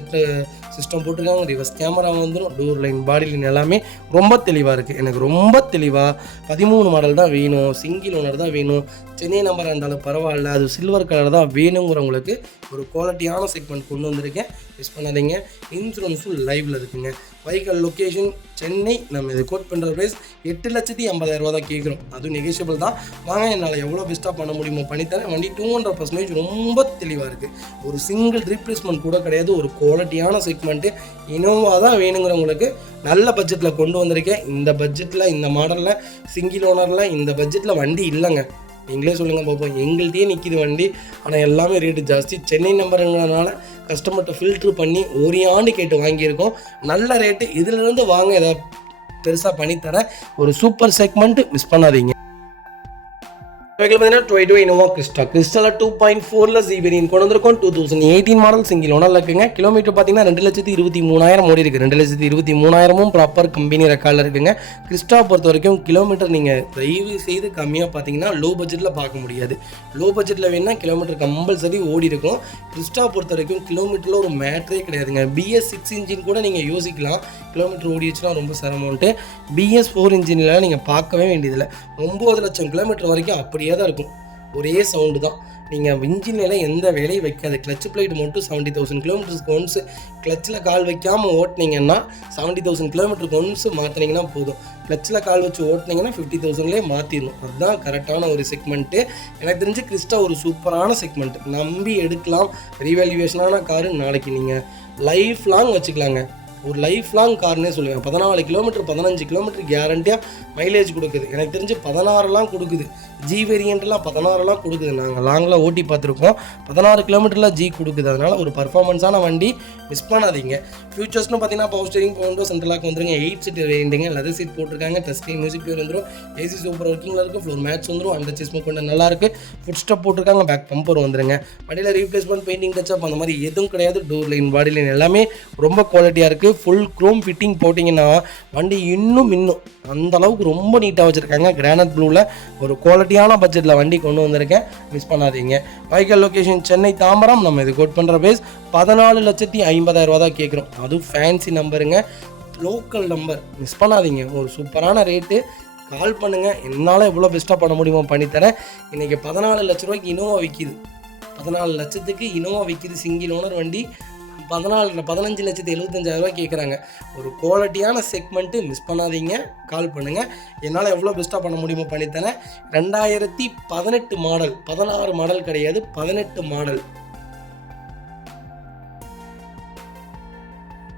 சிஸ்டம் போட்டிருக்காங்க. ரிவர்ஸ் கேமரா வந்துடும். டோர் லைன், பாடி லைன் எல்லாமே ரொம்ப தெளிவாக இருக்குது. எனக்கு ரொம்ப தெளிவாக 13 மாடல் தான் வேணும், சிங்கிள் ஓனர் தான் வேணும், சென்னை நம்பர் இருந்தாலும் பரவாயில்ல, அது சில்வர் கலர் தான் வேணுங்கிறவங்களுக்கு ஒரு குவாலிட்டியான செக்மெண்ட் கொண்டு வந்திருக்கேன், மிஸ் பண்ணாதீங்க. இன்சூரன்ஸும் லைவில் இருக்குங்க. வைக்கல் லொக்கேஷன் சென்னை. நம்ம இதை கோட் பண்ணுற ப்ரைஸ் 8,50,000 தான் கேட்குறோம். அதுவும் நெகோஷியபிள் தான். வாங்க, என்னால் எவ்வளோ பெஸ்ட்டாக பண்ண முடியுமோ பண்ணித்தரேன். வண்டி 200% ரொம்ப தெளிவாக இருக்குது. ஒரு சிங்கிள் ரீப்ளேஸ்மெண்ட் கூட கிடையாது. ஒரு குவாலிட்டியான செக்மெண்ட்டு இனோவா தான் வேணுங்கிறவங்களுக்கு நல்ல பட்ஜெட்டில் கொண்டு வந்திருக்கேன். இந்த பட்ஜெட்டில், இந்த மாடலில், சிங்கிள் ஓனரில் இந்த பட்ஜெட்டில் வண்டி இல்லைங்க. நீங்களே சொல்லுங்கள் பார்ப்போம். எங்கள்கிட்டயே நிற்கிது வண்டி, ஆனால் எல்லாமே ரேட்டு ஜாஸ்தி. சென்னை நம்பருங்கிறதுனால கஸ்டமர்கிட்ட ஃபில்ட்ரு பண்ணி ஓரியாண்டு கேட்டு வாங்கியிருக்கோம். நல்ல ரேட்டு. இதிலிருந்து வாங்க, எதாவது பெருசாக பண்ணித்தரேன். ஒரு சூப்பர் செக்மெண்ட்டு, மிஸ் பண்ணாதீங்க. பார்த்தீங்கன்னா டொயோட்டா இனோவா கிறிஸ்டாவில் 2.4 ஜி வேரியன்ட் கொண்டு வந்திருக்கோம். 2018 மாடல் சிங்கிள் ஓனரில் இருக்குங்க. கிலோமீட்டர் பார்த்தீங்கன்னா 2,23,000 ஓடி இருக்குது. 2,23,000 ப்ராப்பர் கம்பெனி ரெக்கார்டில் இருக்குங்க. கிறிஸ்டா பொறுத்த வரைக்கும் கிலோமீட்டர் நீங்கள் தயவு செய்து கம்மியாக பார்த்தீங்கன்னா லோ பட்ஜெட்டில் பார்க்க முடியாது. லோ பட்ஜெட்டில் வேணுன்னா கிலோமீட்டர் கம்பல்சரி ஓடி இருக்கும். கிறிஸ்டா பொறுத்த வரைக்கும் கிலோமீட்டரில் ஒரு மேட்ரே கிடையாதுங்க. BS6 இன்ஜின் கூட நீங்கள் யோசிக்கலாம், கிலோமீட்டர் ஓடிச்சுன்னா ரொம்ப சிரமம்ட்டு. BS4 இன்ஜினில் நீங்கள் பார்க்கவே வேண்டியதில்லை. 9 லட்சம் கிலோமீட்டர் வரைக்கும் அப்படியே தான் இருக்கும். ஒரே சவுண்டு தான். நீங்கள் இன்ஜினில் எந்த வேலையும் வைக்காது. கிளச் பிளேட் மட்டும் 70,000 கிலோமீட்டருக்கு ஒன்ஸ் கிளச்சில் கால் வைக்காமல் ஓட்டினீங்கன்னா 70,000 கிலோமீட்டருக்கு ஒன்ஸ் மாற்றினீங்கன்னா போதும். கிளச்சில் கால் வச்சு ஓட்டினீங்கன்னா 50,000லேயே மாற்றிடணும். அதுதான் கரெக்டான ஒரு செக்மெண்ட்டு. எனக்கு தெரிஞ்சு கிறிஸ்டா ஒரு சூப்பரான செக்மெண்ட். நம்பி எடுக்கலாம். ரீவேல்யூவேஷனான காரு நாளைக்கு நீங்கள் லைஃப் லாங் வச்சுக்கலாங்க. ஒரு லைஃப் லாங் கார்னே சொல்லுவேன். 14 கிலோமீட்டர் 15 கிலோமீட்டர் கேரண்டியாக மைலேஜ் கொடுக்குது. எனக்கு தெரிஞ்சு 16லாம் கொடுக்குது. ஜி வேரியண்ட்லாம் 16லாம் கொடுக்குது. நாங்கள் லாங்கில் ஓட்டி பார்த்துருக்கோம். 16 கிலோமீட்டரில் ஜி கொடுக்குது. அதனால் ஒரு பர்ஃபார்மன்ஸான வண்டி, மிஸ் பண்ணாதீங்க. ஃபியூச்சர்ஸ்னு பார்த்தீங்கன்னா பவர் ஸ்டீரிங், பவர் விண்டோ, சென்ட்ரலாக வந்துருங்க. 8 சீட் வேரியண்ட்டுங்க. லெதர் சீட் போட்டிருக்காங்க. டச் ஸ்க்ரீன் மியூசிக் பிளேயர் வந்துடும். ஏசி சூப்பர் ஒர்க்கிங்கில் இருக்குது. ஃப்ளோர் மேட்ஸ் வந்துடும். அண்டர் சிஸ்மோ கொண்டு நல்லாயிருக்கு. ஃபுட் ஸ்டெப் போட்டிருக்காங்க. பேக் பம்பர் வந்துருங்க. வண்டியில் ரீப்ளேஸ்மெண்ட், பெயிண்டிங், டச்சப் அந்த மாதிரி எதுவும் கிடையாது. டோர் லைன், பாடி லைன் எல்லாமே ரொம்ப குவாலிட்டியாக இருக்குது. ஃபுல் க்ரோம் ஃபிட்டிங் போட்டிங்கன்னா வண்டி இன்னும் அந்த அளவுக்கு ரொம்ப நீட்டாக வச்சுருக்காங்க. கிரானைட் ப்ளூவில் ஒரு குவாலிட்டியான பட்ஜெட்டில் வண்டி கொண்டு வந்திருக்கேன், மிஸ் பண்ணாதீங்க. Vehicle location Chennai Tambaram. நம்ம இது கோட் பண்ணுற பேஸ் 14,50,000 தான் கேட்குறோம். அதுவும் ஃபேன்சி நம்பருங்க, லோக்கல் நம்பர், மிஸ் பண்ணாதீங்க. ஒரு சூப்பரான ரேட்டு. கால் பண்ணுங்கள், என்னால் எவ்வளோ பெஸ்ட்டாக பண்ண முடியுமோ பண்ணித்தரேன். இன்றைக்கி 14 லட்ச ரூபாய்க்கு இனோவா விற்கிது. 14 லட்சத்துக்கு இனோவா விற்கிது. சிங்கிள் ஓனர் வண்டி 15,75,000 கேட்குறாங்க. ஒரு குவாலிட்டியான செக்மெண்ட்டு, மிஸ் பண்ணாதீங்க. கால் பண்ணுங்கள், என்னால் எவ்வளோ பெஸ்ட்டாக பண்ண முடியுமோ பண்ணித்தரேன். 2018 மாடல், 16 மாடல் கிடையாது, 18 மாடல்.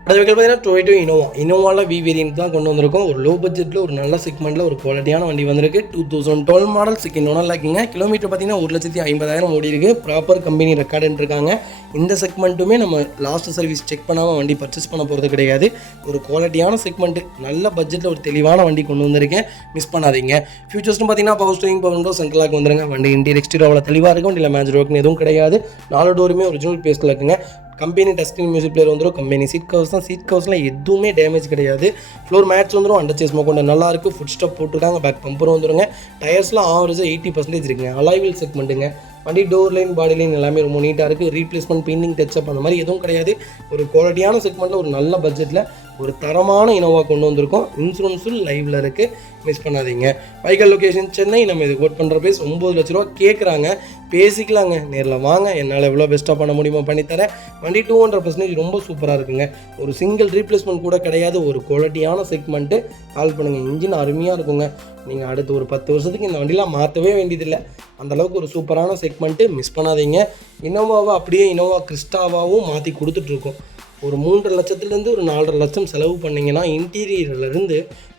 அது பார்த்தீங்கன்னா டொயோட்டோ இனோவாவில் வி வேரியன்ட் தான் கொண்டு வந்திருக்கோம். ஒரு லோ பட்ஜெட்டில் ஒரு நல்ல செக்மெண்ட்டில் ஒரு குவாலிட்டியான வண்டி வந்திருக்கு. 2012 மாடல், செகண்ட் ஓனரில் இருக்குங்க. கிலோமீட்டர் பார்த்தீங்கன்னா 1,50,000 ஓடி இருக்குது. ப்ராப்பர் கம்பெனி ரெக்கார்டுன்னு இருக்காங்க. இந்த செக்மெண்ட்டுமே நம்ம லாஸ்ட் சர்வீஸ் செக் பண்ணாமல் வண்டி பர்ச்சேஸ் பண்ண போகிறது கிடையாது. ஒரு குவாலிட்டியான செக்மெண்ட்டு, நல்ல பட்ஜெட்டில் ஒரு தெளிவான வண்டி கொண்டு வந்திருக்கேன், மிஸ் பண்ணாதீங்க. ஃபியூச்சர்ஸ்னு பார்த்தீங்கன்னா பவர் ஸ்டீரிங், பவர் விண்டோ, சென்ட்ரலாக வந்துருங்க. வண்டி இன்டீரியர் எக்ஸ்டீரியர் அவ்வளோ தெளிவாக இருக்கும். வண்டியில் மேஜர் ஒர்க்னு எதுவும் கிடையாது. 4 டோருமே ஒரிஜினல் பேஸ்ட்டில் இருக்குங்க. கம்பெனி டஸ்டிங் மியூசிக் பிளேயர் வந்துடும். கம்பெனி சீட் கவர்ஸ் தான். சீட் கவர்ஸ்லாம் எதுவுமே டேமேஜ் கிடையாது. ஃப்ளோர் மேட்ச் வந்துடும். அண்டர் சேஸ் கொண்டு நல்லாயிருக்கு. ஃபுட் ஸ்டெப் போட்டுருக்காங்க. பேக் பம்பரும் வந்துடுங்க. டயர்ஸ்லாம் ஆவரேஜாக 80% இருக்குங்க. அலாய்வில் செக்மெண்ட்டுங்க. வண்டி டோர் லைன், பாடி லைன் எல்லாமே ரொம்ப நீட்டாக இருக்குது. ரீப்ளேஸ்மெண்ட், பெயிண்டிங், டச்சப் அந்த மாதிரி எதுவும் கிடையாது. ஒரு குவாலிட்டியான செக்மெண்ட்டில் ஒரு நல்ல பட்ஜெட்டில் ஒரு தரமான இனோவா கொண்டு வந்திருக்கோம். இன்சூரன்ஸும் லைவில் இருக்குது, மிஸ் பண்ணாதீங்க. Vehicle location Chennai. நம்ம இது கோட் பண்ணுற பேஸ் 9 லட்ச ரூபா கேட்குறாங்க, பேசிக்கலாங்க. நேரில் வாங்க, என்னால் எவ்வளோ பெஸ்ட்டாக பண்ண முடியுமோ பண்ணித்தரேன். வண்டி 200% ரொம்ப சூப்பராக இருக்குங்க. ஒரு சிங்கிள் ரீப்ளேஸ்மெண்ட் கூட கிடையாது. ஒரு குவாலிட்டியான செக்மெண்ட்டு. கால் பண்ணுங்கள். இன்ஜின் அருமையாக இருக்குங்க. நீங்கள் அடுத்து ஒரு 10 வருஷத்துக்கு இந்த வண்டிலாம் மாற்றவே வேண்டியதில்லை. அந்தளவுக்கு ஒரு சூப்பரான செக்மெண்ட்டு, மிஸ் பண்ணாதீங்க. இனோவாவை அப்படியே இனோவா கிறிஸ்டாவாவும் மாற்றி கொடுத்துட்ருக்கோம். ஒரு 3.5 லட்சத்துலேருந்து ஒரு 4.5 லட்சம் செலவு பண்ணிங்கன்னா இன்டீரியர்லேருந்து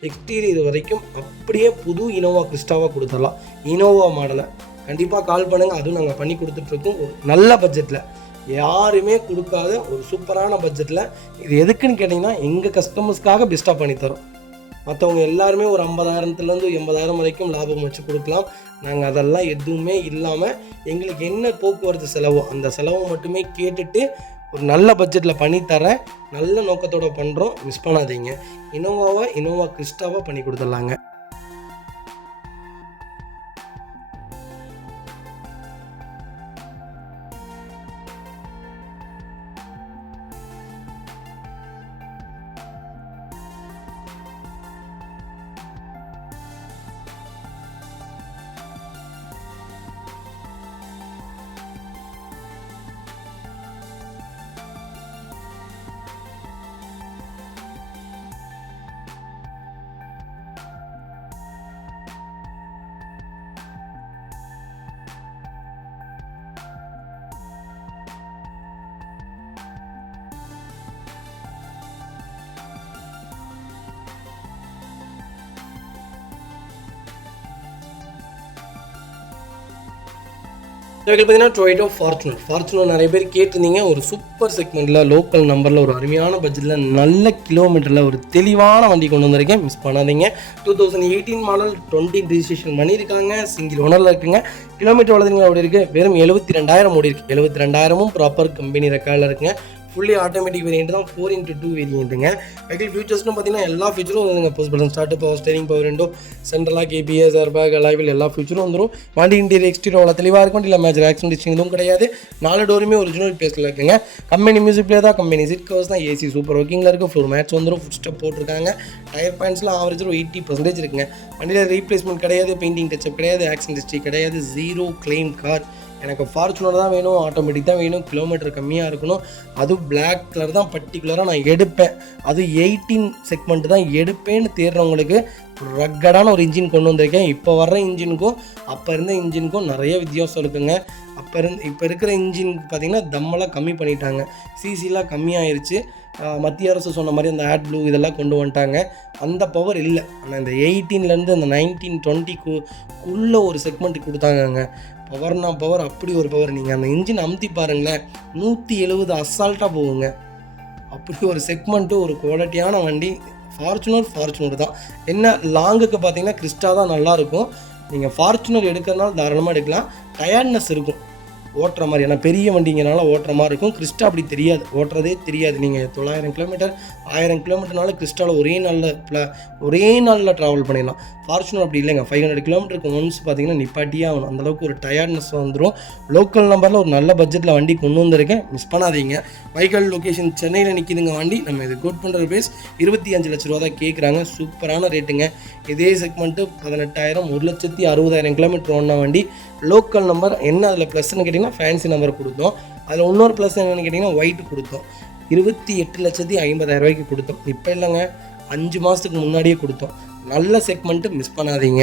எக்ஸ்டீரியர் வரைக்கும் அப்படியே புது இனோவா கிறிஸ்டாவாக கொடுத்துடலாம். இனோவா மாடலை கண்டிப்பாக கால் பண்ணுங்கள். அதுவும் நாங்கள் பண்ணி கொடுத்துட்ருக்கோம் ஒரு நல்ல பட்ஜெட்டில், யாருமே கொடுக்காத ஒரு சூப்பரான பட்ஜெட்டில். இது எதுக்குன்னு கேட்டிங்கன்னா எங்கள் கஸ்டமர்ஸ்க்காக பெஸ்ட்டாக பண்ணித்தரோம். மற்றவங்க எல்லாருமே ஒரு 50,000லேருந்து 80,000 வரைக்கும் லாபம் வச்சு கொடுக்கலாம். நாங்கள் அதெல்லாம் எதுவுமே இல்லாமல் எங்களுக்கு என்ன போக்குவரத்து செலவோ அந்த செலவை மட்டுமே கேட்டுட்டு ஒரு நல்ல பட்ஜெட்டில் பண்ணித்தரேன். நல்ல நோக்கத்தோடு பண்ணுறோம், மிஸ் பண்ணாதீங்க. இனோவா கிறிஸ்டாவாக பண்ணி கொடுத்துடலாங்க. பார்த்தீங்கன்னா டொயோட்டோ ஃபார்ச்சுனர் நிறைய பேர் கேட்டிருந்தீங்க. ஒரு சூப்பர் செக்மெண்ட்டில் லோக்கல் நம்பரில் ஒரு அருமையான பட்ஜெட்டில் நல்ல கிலோமீட்டரில் ஒரு தெளிவான வண்டி கொண்டு வந்திருக்கேன், மிஸ் பண்ணாதீங்க. 2018 மாடல் 20 ரிஜிஸ்ட்ரேஷன் பண்ணியிருக்காங்க. சிங்கிள் ஓனரில் இருக்குங்க. கிலோமீட்டர் வளர்ந்துங்க அப்படி இருக்குது, வெறும் 72,000 ஓடி இருக்குது. 72,000 ப்ராப்பர் கம்பெனி ரெக்கார்டில் இருக்குங்க. ஃபுல்லி ஆட்டோமேட்டிக் வேரியன்ட் தான், 4x2 வேரியண்ட்டுங்க. வெஹிக்கிள் ஃபீச்சர்ஸ்னு பார்த்தீங்கன்னா எல்லா ஃபீச்சரும் வந்துங்க. Push button start, power steering, power window, central lock KBS, airbag, alloy wheel எல்லா ஃபீச்சரும் வந்துடும். வண்டி இன்டீரியர் எக்ஸ்டீரியர் அவ்வளோ தெளிவாக இருக்கும். இல்லை மேஜர் ஆக்சிடென்ட் டிஸ்டிங் எதுவும் கிடையாது. 4 டோருமே ஒரிஜினல் பேஸில் இருக்குங்க. கம்பெனி மியூசிக் பிளேயர் தான், கம்பெனி சீட் கவர்ஸ் தான், ஏசி சூப்பர் ஒர்க்கிங்கில் இருக்குது. ஃப்ளோர் மேட்ச் வந்துடும். ஃபுட் ஸ்டெப் போட்டிருக்காங்க. டயர் பாயிண்ட்ஸ்லாம் ஆவரேஜ் 80% இருக்குங்க. வண்டியில் ரீப்ளேஸ்மெண்ட் கிடையாது, பெயிண்டிங் டச்சப் கிடையாது, ஆக்சிடென்ட் ஹிஸ்ட்ரி கிடையாது. 0 கிளைம் கார். எனக்கு ஃபார்ச்சுனர் தான் வேணும், ஆட்டோமேட்டிக் தான் வேணும், கிலோமீட்டர் கம்மியாக இருக்கணும். அதுவும் பிளாக் கலர் தான் பர்டிகுலராக நான் எடுப்பேன். அது 18 செக்மெண்ட் தான் எடுப்பேன்னு தேடுறவங்களுக்கு ரக்கடான ஒரு இன்ஜின் கொண்டு வந்திருக்கேன். இப்போ வர்ற இன்ஜினுக்கும் அப்போ இருந்த இன்ஜினுக்கும் நிறைய வித்தியாசம் இருக்குங்க. இப்போ இருக்கிற இன்ஜின் பார்த்திங்கன்னா தம்மெல்லாம் கம்மி பண்ணிட்டாங்க, சிசிலாம் கம்மியாயிருச்சு. மத்திய அரசு சொன்ன மாதிரி அந்த ஆட் ப்ளூ இதெல்லாம் கொண்டு வந்துட்டாங்க. அந்த பவர் இல்லை. ஆனால் இந்த 18லேருந்து அந்த 19-20க்குள்ளே ஒரு செக்மெண்ட் கொடுத்தாங்கங்க. பவர்னா பவர், அப்படி ஒரு பவர். நீங்கள் அந்த இன்ஜின் அமுத்தி பாருங்களேன், 170 அசால்ட்டாக போகுங்க. அப்படி ஒரு செக்மெண்ட்டு, ஒரு குவாலிட்டியான வண்டி. ஃபார்ச்சுனர் தான். என்ன லாங்குக்கு பார்த்தீங்கன்னா கிறிஸ்டா தான் நல்லாயிருக்கும். நீங்கள் ஃபார்ச்சுனர் எடுக்கிறதுனால தாராளமாக எடுக்கலாம். டயர்ட்னஸ் இருக்கும். ஓட்டுற மாதிரி, ஏன்னா பெரிய வண்டிங்கனால ஓட்டுற மாதிரி இருக்கும். கிறிஸ்டா அப்படி தெரியாது, ஓட்டுறதே தெரியாது. நீங்கள் 900 கிலோமீட்டர் 1000 கிலோமீட்டர்னால கிறிஸ்டாவில் ஒரே நாளில் ட்ராவல் பண்ணிடலாம். ஃபார்ச்சுனர் அப்படி இல்லைங்க, 500 கிலோமீட்டருக்கு ஒன்ஸ் பார்த்தீங்கன்னா நிப்பாட்டியே ஆகணும், அந்தளவுக்கு ஒரு டயர்ட்னஸ் வந்துடும். லோக்கல் நம்பரில் ஒரு நல்ல பட்ஜெட்டில் வண்டி கொண்டு வந்திருக்கேன், மிஸ் பண்ணாதீங்க. வைக்கல் லொக்கேஷன் சென்னையில் நிற்கிதுங்க வண்டி. நம்ம இது கோட் பண்ணுற பேஸ் 25 லட்ச ரூபா தான் கேட்குறாங்க. சூப்பரான ரேட்டுங்க. இதே செக்மெண்ட்டு 18,000 1,60,000 கிலோமீட்டர் ஓடின வண்டி. லோக்கல் நம்பர் என்ன அதில் ப்ளஸ்ன்னு கேட்டிங்கன்னா ஃபேன்சி நம்பர் கொடுத்தோம். அதில் இன்னொரு ப்ளஸ் என்னென்னு கேட்டிங்கன்னா ஒயிட் கொடுத்தோம். 28,50,000 ரூபாய்க்கு கொடுத்தோம். இப்போ இல்லைங்க, 5 மாதத்துக்கு முன்னாடியே கொடுத்தோம். நல்ல செக்மெண்ட்டு, மிஸ் பண்ணாதீங்க.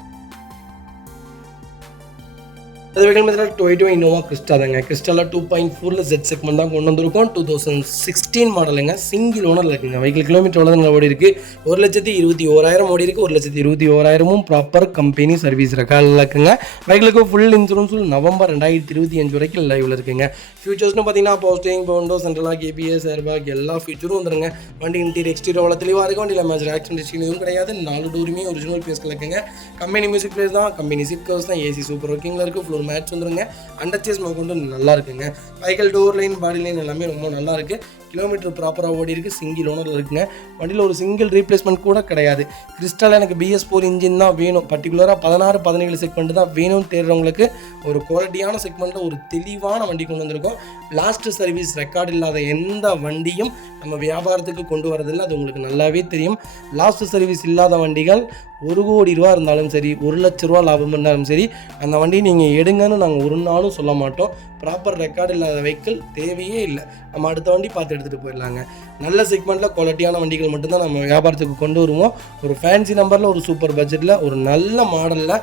அது வெகுமதியில் டொயோட்டோ இனோவா கிறிஸ்டா தாங்க. கிறிஸ்டாவில் 2.4 Z செக்மெண்ட் தான் கொண்டு வந்திருக்கோம். 2016 மாடலுங்க. சிங்கிள் ஓனரில் இருக்குங்க. வெஹிக்கிள் கிலோமீட்டர் எவ்வளோ ஓடி இருக்குது? 1,21,000 ஓடி இருக்குது. 1,21,000 ப்ராப்பர் கம்பெனி சர்வீஸ் ரெக்கார்டில் இருக்குங்க. வெஹிக்கிளுக்கு ஃபுல் இன்சூரன்ஸும் நவம்பர் 2025 வரைக்கும் லைவில் இருக்குங்க. ஃபியூச்சர்ஸ்னு பார்த்தீங்கன்னா posting, window central lock, KBS, airbag எல்லா ஃபியூச்சரும் வந்துருங்க. வண்டி இன்டீரியர் எக்ஸ்டீரியர் அவ்வளோ தெளிவாக இருக்கும். வண்டியில் மேஜர் ஆக்சிடென்ட் ஹிஸ்ட்ரி எதுவும் கிடையாது. 4 டோருமே ஒரிஜினல் பேஸ்கில் இருக்குங்க. கம்பெனி மியூசிக் பிளேஸ் தான், கம்பெனி சீட் கவர்ஸ் தான், ஏசி சூப்பர் ஒர்க்கிங்கில் இருக்குது. ஃப்ளோர் மேட்ச் வந்துருங்க. அண்டர்ச்சேஸ் கொண்டு நல்லா இருக்குங்க. வெஹிக்கிள் டோர் லைன், பாடி லைன் எல்லாமே ரொம்ப நல்லா இருக்குது. கிலோமீட்டர் ப்ராப்பராக ஓடி இருக்குது. சிங்கிள் ஓனரில் இருக்குங்க. வண்டியில் ஒரு சிங்கிள் ரீப்ளேஸ்மெண்ட் கூட கிடையாது. கிறிஸ்டால் எனக்கு BS4 இன்ஜின் தான் வேணும், பர்டிகுலராக 16, 17 செக்மெண்ட் தான் வேணும்னு தேடுறவங்களுக்கு ஒரு குவாலிட்டியான செக்மெண்ட்டில் ஒரு தெளிவான வண்டி கொண்டு வந்திருக்கோம். லாஸ்ட் சர்வீஸ் ரெக்கார்டு இல்லாத எந்த வண்டியும் நம்ம வியாபாரத்துக்கு கொண்டு வரதில்லை, அது உங்களுக்கு நல்லாவே தெரியும். லாஸ்ட் சர்வீஸ் இல்லாத வண்டிகள் 1 கோடி ரூபா இருந்தாலும் சரி, 1 லட்ச ரூபா லாபம் இருந்தாலும் சரி, அந்த வண்டியை நீங்கள் எடுங்கன்னு நாங்கள் ஒரு நாளும் சொல்ல மாட்டோம். ப்ராப்பர் ரெக்கார்டு இல்லாத வெஹிக்கிள் தேவையே இல்லை, நம்ம அடுத்த வண்டி பார்த்து எடுத்துகிட்டு போயிடலாங்க. நல்ல செக்மெண்ட்டில் குவாலிட்டியான வண்டிகள் மட்டும்தான் நம்ம வியாபாரத்துக்கு கொண்டு வருவோம். ஒரு ஃபேன்சி நம்பரில், ஒரு சூப்பர் பட்ஜெட்டில், ஒரு நல்ல மாடலில்,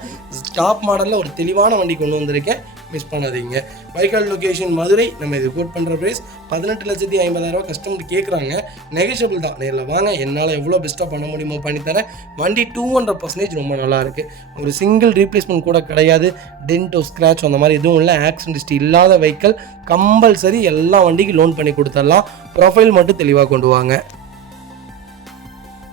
டாப் மாடலில் ஒரு தெளிவான வண்டி கொண்டு வந்திருக்கேன், மிஸ் பண்ணாதீங்க. வைக்கல் லொக்கேஷன் மதுரை. நம்ம இது கோட் பண்ணுற ப்ரைஸ் 18,50,000 கஸ்டமர் கேட்குறாங்க. நெகோஷியபிள் தான், நேரில் வாங்க, என்னால் எவ்வளோ பெஸ்ட்டாக பண்ண முடியுமோ பண்ணித்தரேன். வண்டி 200% ரொம்ப நல்லா இருக்குது. ஒரு சிங்கிள் ரீப்ளேஸ்மெண்ட் கூட கிடையாது. டென்ட்டோ, ஸ்க்ராட்ச் அந்த மாதிரி எதுவும் இல்லை. ஆக்சிடென்ட் ஹிஸ்ட்ரி இல்லாத வெஹிக்கிள். கம்பல்சரி எல்லா வண்டிக்கும் லோன் பண்ணி கொடுத்துடலாம். ப்ரொஃபைல் மட்டும் தெளிவாக கொண்டு வாங்க.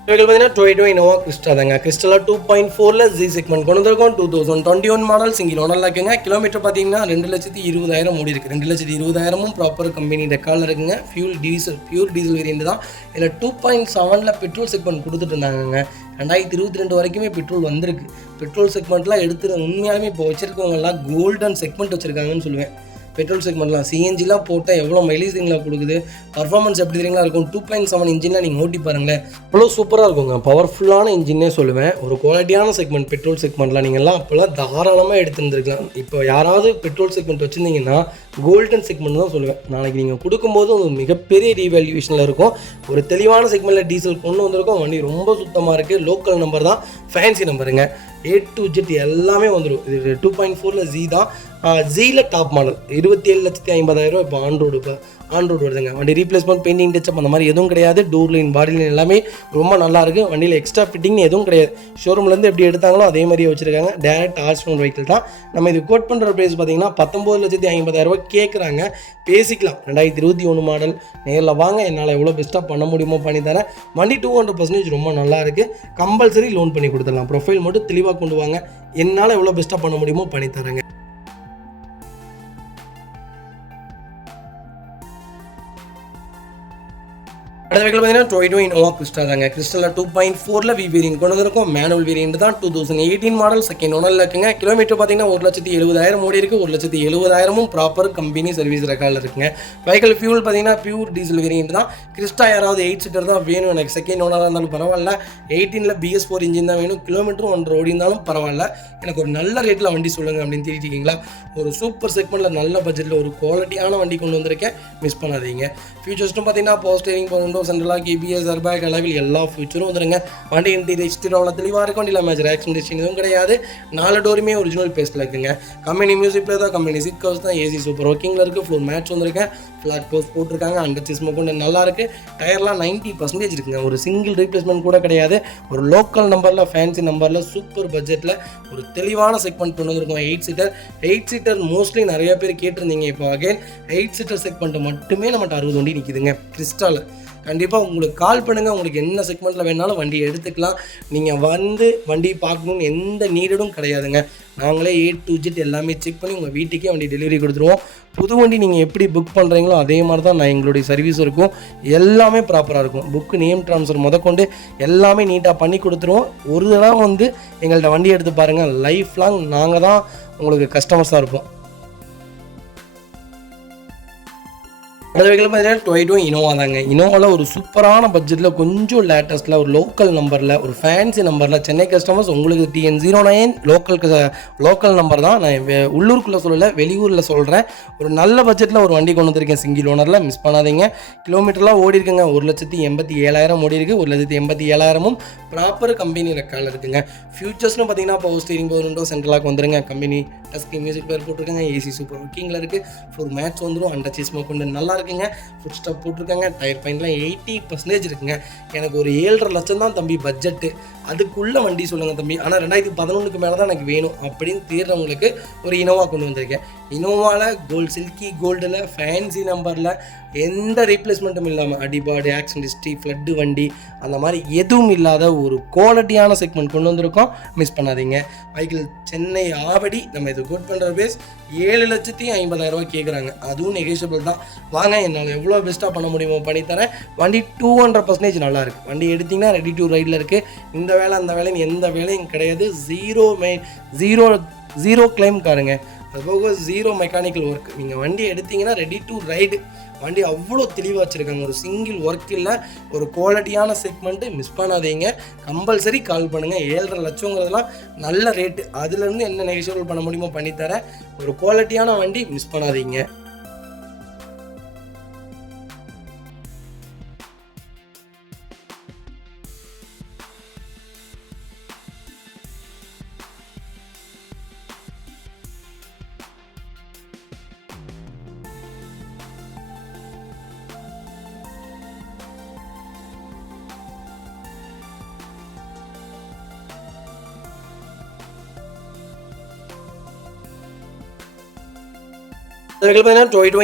வெஹிக்கிள் பார்த்தீங்கன்னா டொயோட்டோ இனோவா கிறிஸ்டா தாங்க. கிறிஸ்டாவில் 2.4 Z செக்மெண்ட் கொண்டு வந்திருக்கோம். 2021 மாடல், சிங்கிள் ஓனரில் இருக்குங்க. கிலோமீட்டர் பார்த்தீங்கன்னா 2,20,000 ஓடி இருக்குது. 2,20,000 ப்ராப்பர் கம்பெனி ரெக்கார்டில் இருக்குங்க. பியூர் டீசல் வேரியண்ட் தான். இதில் 2.7 பெட்ரோல் செக்மெண்ட் கொடுத்துட்டு இருந்தாங்க. 2022 வரைக்குமே பெட்ரோல் வந்திருக்கு. பெட்ரோல் செக்மெண்ட்லாம் எடுத்துகிற உண்மையாலுமே இப்போ வச்சுருக்கவங்கலாம் கோல்டன் செக்மெண்ட் வச்சுருக்காங்கன்னு சொல்லுவேன். பெட்ரோல் செக்மெண்ட்லாம் சிஎன்ஜிலாம் போட்டால் எவ்வளோ மைலேஜிங்லாம் கொடுக்குது, பர்ஃபார்மன்ஸ் எப்படி தெரியுங்களா இருக்கும். 2.7 இன்ஜின்லாம் நீங்கள் ஓட்டி பாருங்களேன், அவ்வளோ சூப்பராக இருக்குங்க. பவர்ஃபுல்லான இன்ஜின்னே சொல்லுவேன். ஒரு குவாலிட்டியான செக்மெண்ட் பெட்ரோல் செக்மெண்ட்லாம் நீங்கள்லாம் அப்போல்லாம் தாராளமாக எடுத்துருந்துருக்கலாம். இப்போ யாராவது பெட்ரோல் செக்மெண்ட் வச்சுருந்தீங்கன்னா கோல்டன் செக்மெண்ட் தான் சொல்லுவேன். நாளைக்கு நீங்கள் கொடுக்கும்போது ஒரு மிகப்பெரிய ரீவேல்யூவேஷனில் இருக்கும். ஒரு தெளிவான செக்மெண்ட்டில் டீசல் கொண்டு வந்திருக்கோம். வண்டி ரொம்ப சுத்தமாக இருக்குது. லோக்கல் நம்பர் தான், ஃபேன்சி நம்பருங்க. A to Z எல்லாமே வந்துடும். இது 2.4 Z தான். ஜியில் டாப் மாடல் 27,50,000 இப்போ ஆன்ரோடு வருதுங்க. வண்டி ரீப்ளேஸ்மெண்ட், பெயிண்டிங், டச்சப் அந்த மாதிரி எதுவும் கிடையாது. டோர் லைன், பாடி லைன் எல்லாமே ரொம்ப நல்லாயிருக்கு. வண்டியில் எக்ஸ்ட்ரா ஃபிட்டிங் எதுவும் கிடையாது. ஷோரூம்லேருந்து எப்படி எடுத்தாங்களோ அதே மாதிரியே வச்சுருக்காங்க. டேரக்ட் ஆர்ஸ்டோன் வெஹிக்கிள் தான். நம்ம இது கோட் பண்ணுற ப்ரைஸ் பார்த்தீங்கன்னா 19,50,000 கேட்குறாங்க. பேசிக்கலாம். 2021 மாடல். நேரில் வாங்க, என்னால் எவ்வளோ பெஸ்ட்டாக பண்ண முடியுமோ பண்ணித்தரேன். வண்டி 200% ரொம்ப நல்லா இருக்குது. கம்பல்சரி லோன் பண்ணி கொடுத்துடலாம். ப்ரொஃபைல் மட்டும் தெளிவாக கொண்டு வாங்க, என்னால் எவ்வளோ பெஸ்ட்டாக பண்ண முடியுமோ பண்ணித்தரேங்க. அடுத்த வெஹிக்கிள் பார்த்தீங்கன்னா டொயோட்டோ இனோவா கிறிஸ்டா தாங்க. கிறிஸ்டாவில் 2.4 V வேரியன்ட் கொண்டு வந்திருக்கும். மேனுவல் வேரியன்ட் தான். 2018 மாடல், செகண்ட் ஓனரில் இருக்குங்க. கிலோமீட்டர் பார்த்தீங்கன்னா 1,70,000 ஓடி இருக்குது. 1,70,000 ப்ராப்பர் கம்பெனி சர்வீஸ் ரெக்கார்டில் இருக்குங்க. வெஹிக்கிள் ஃபியூல் பார்த்தீங்கன்னா பியூர் டீசல் வேரியன்ட் தான். கிறிஸ்டா யாராவது 8 சீட்டர் தான் வேணும், எனக்கு செகண்ட் ஓனராக இருந்தாலும் பரவாயில்ல, 18 BS4 இன்ஜின் தான் வேணும், கிலோமீட்டரும் 1.5 ஓடி இருந்தாலும் பரவாயில்ல, எனக்கு ஒரு நல்ல ரேட்டில் வண்டி சொல்லுங்கள் அப்படின்னு தேடிட்டீங்களா? ஒரு சூப்பர் செக்மெண்ட்டில் நல்ல பட்ஜெட்டில் ஒரு குவாலிட்டியான வண்டி கொண்டு வந்திருக்கேன், மிஸ் பண்ணாதீங்க. ஃபியூச்சர்ஸ்டும் பார்த்தீங்கன்னா power steering, window central lock, KBS, airbag alloy wheel எல்லா ஃபியூச்சரும் வந்துருங்க. வண்டி இன்டீரியர் எக்ஸ்டீரியர் அவ்வளோ தெளிவாக இருக்கும். வண்டியில் மேஜர் ஆக்சிடென்ட் ஹிஸ்ட்ரி எதுவும் கிடையாது. 4 டோருமே ஒரிஜினல் பேஸ்ட்டில் இருக்குங்க. கம்பெனி மியூசிக் பிளேயர் தான், கம்பெனி சீட் கவர்ஸ் தான், ஏசி சூப்பர் ஒர்க்கிங்கில் இருக்குது. ஃப்ளோர் மேட்ச் வந்துருக்கேன். ஃப்ளாட் போஸ்ட் போட்டிருக்காங்க. அண்டர்ச்சேஸ் கொண்டு நல்லா இருக்குது. டயர்லாம் 90% இருக்குங்க. ஒரு சிங்கிள் ரீப்ளேஸ்மெண்ட் கூட கிடையாது. ஒரு லோக்கல் நம்பரில், ஃபேன்சி நம்பரில், சூப்பர் பட்ஜெட்டில் ஒரு தெளிவான செக்மெண்ட் கொண்டு வந்திருக்கோம். 8 சீட்டர் மோஸ்ட்லி நிறைய பேர் கேட்டிருந்தீங்க. இப்போ அகைன் 8 சீட்டர் செக்மெண்ட் மட்டுமே நம்மகிட்ட 60 வண்டி நிற்கிதுங்க. கிறிஸ்டாவில் கண்டிப்பாக உங்களுக்கு கால் பண்ணுங்கள். உங்களுக்கு என்ன செக்மெண்ட்டில் வேணாலும் வண்டி எடுத்துக்கலாம். நீங்கள் வந்து வண்டி பார்க்கணுன்னு எந்த நீடடும் கிடையாதுங்க. நாங்களே A to Z எல்லாமே செக் பண்ணி உங்கள் வீட்டுக்கே வண்டி டெலிவரி கொடுத்துருவோம். புது வண்டி நீங்கள் எப்படி புக் பண்ணுறீங்களோ அதே மாதிரி தான் எங்களுடைய சர்வீஸ் இருக்கும். எல்லாமே ப்ராப்பராக இருக்கும். புக்கு நேம் ட்ரான்ஸ்ஃபர் முதற்கொண்டு எல்லாமே நீட்டாக பண்ணி கொடுத்துருவோம். ஒரு தடவை வந்து எங்கள்கிட்ட வண்டி எடுத்து பாருங்கள். லைஃப் லாங் நாங்கள் தான் உங்களுக்கு கஸ்டமர்ஸாக இருப்போம். அடுத்த வெஹிக்கிள் பார்த்தீங்கன்னா டொயோட்டோ இனோவா தாங்க. இனோவாவில் ஒரு சூப்பரான பட்ஜெட்டில் கொஞ்சம் லேட்டஸ்ட்டில் ஒரு லோக்கல் நம்பரில் ஒரு ஃபேன்சி நம்பரில் சென்னை கஸ்டமர்ஸ் உங்களுக்கு TN09 லோக்கல் நம்பர் தான். நான் உள்ளூருக்குள்ளே சொல்லலை, வெளியூரில் சொல்கிறேன். ஒரு நல்ல பட்ஜெட்டில் ஒரு வண்டி கொண்டு வந்திருக்கேன். சிங்கிள் ஓனரில் மிஸ் பண்ணாதீங்க. கிலோமீட்டர்லாம் ஓடி இருக்குங்க. 1,87,000 ஓடி இருக்குது. 1,87,000 ப்ராப்பர் கம்பெனி ரெக்கார்டில் இருக்குங்க. ஃபியூச்சர்ஸ்னு பார்த்தீங்கன்னா power steering, power window, central lock வந்துருங்க. கம்பெனி டஸ்கி மியூசிக் பேர் போட்டிருக்காங்க. AC சூப்பர் ஒர்க்கிங்கில் இருக்குது. 4 மேட்ச் வந்துடும். அண்டர் சீஸ் கொண்டு நல்லா இருக்குங்க. ஃபுட் ஸ்டாப் போட்டிருக்காங்க. டயர் பாயிண்ட்லாம் 80% இருக்குங்க. எனக்கு ஒரு 7.5 லட்சம் தான் தம்பி பட்ஜெட்டு. அதுக்குள்ளே வண்டி சொல்லுங்கள் தம்பி. ஆனால் 2011க்கு மேலே தான் எனக்கு வேணும் அப்படின்னு தேர்றவங்களுக்கு ஒரு இனோவா கொண்டு வந்திருக்கேன். இனோவாவில் சில்கி கோல்டில் ஃபேன்சி நம்பரில் எந்த ரீப்ளேஸ்மெண்ட்டும் இல்லாமல் அடிபாடு, ஆக்சிடென்ட் ஹிஸ்ட்ரி, ஃப்ளட்டு வண்டி அந்த மாதிரி எதுவும் இல்லாத ஒரு குவாலிட்டியான செக்மெண்ட் கொண்டு வந்திருக்கோம். மிஸ் பண்ணாதீங்க. வெஹிக்கிள் சென்னை ஆவடி. நம்ம இது கோட் பண்ணுற பேஸ் 7,50,000 கேட்குறாங்க. அதுவும் நெகோஷியபிள் தான். வாங்க, என்னால் எவ்வளோ பெஸ்ட்டாக பண்ண முடியுமோ பண்ணித்தரேன். வண்டி 200% நல்லாயிருக்கு. வண்டி எடுத்திங்கன்னா ரெடி டு ரைடில் இருக்குது. இந்த வேலை அந்த வேலைன்னு எந்த வேலையும் கிடையாது. ஜீரோ கிளைம் காருங்க. அதுபோக 0 மெக்கானிக்கல் ஒர்க். நீங்கள் வண்டி எடுத்திங்கன்னா ரெடி டு ரைடு. வண்டி அவ்வளோ தெளிவாக வச்சுருக்காங்க. ஒரு சிங்கிள் ஒர்க் இல்லை. ஒரு குவாலிட்டியான செக்மெண்ட்டு மிஸ் பண்ணாதீங்க. கம்பல்சரி கால் பண்ணுங்கள். 7.5 லட்சங்கிறதுலாம் நல்ல ரேட்டு. அதுலேருந்து என்ன நெகோஷியபிள் பண்ண முடியுமோ பண்ணித்தரேன். ஒரு குவாலிட்டியான வண்டி மிஸ் பண்ணாதீங்க. அதுக்கு பார்த்தீங்கன்னா டொயோட்டோ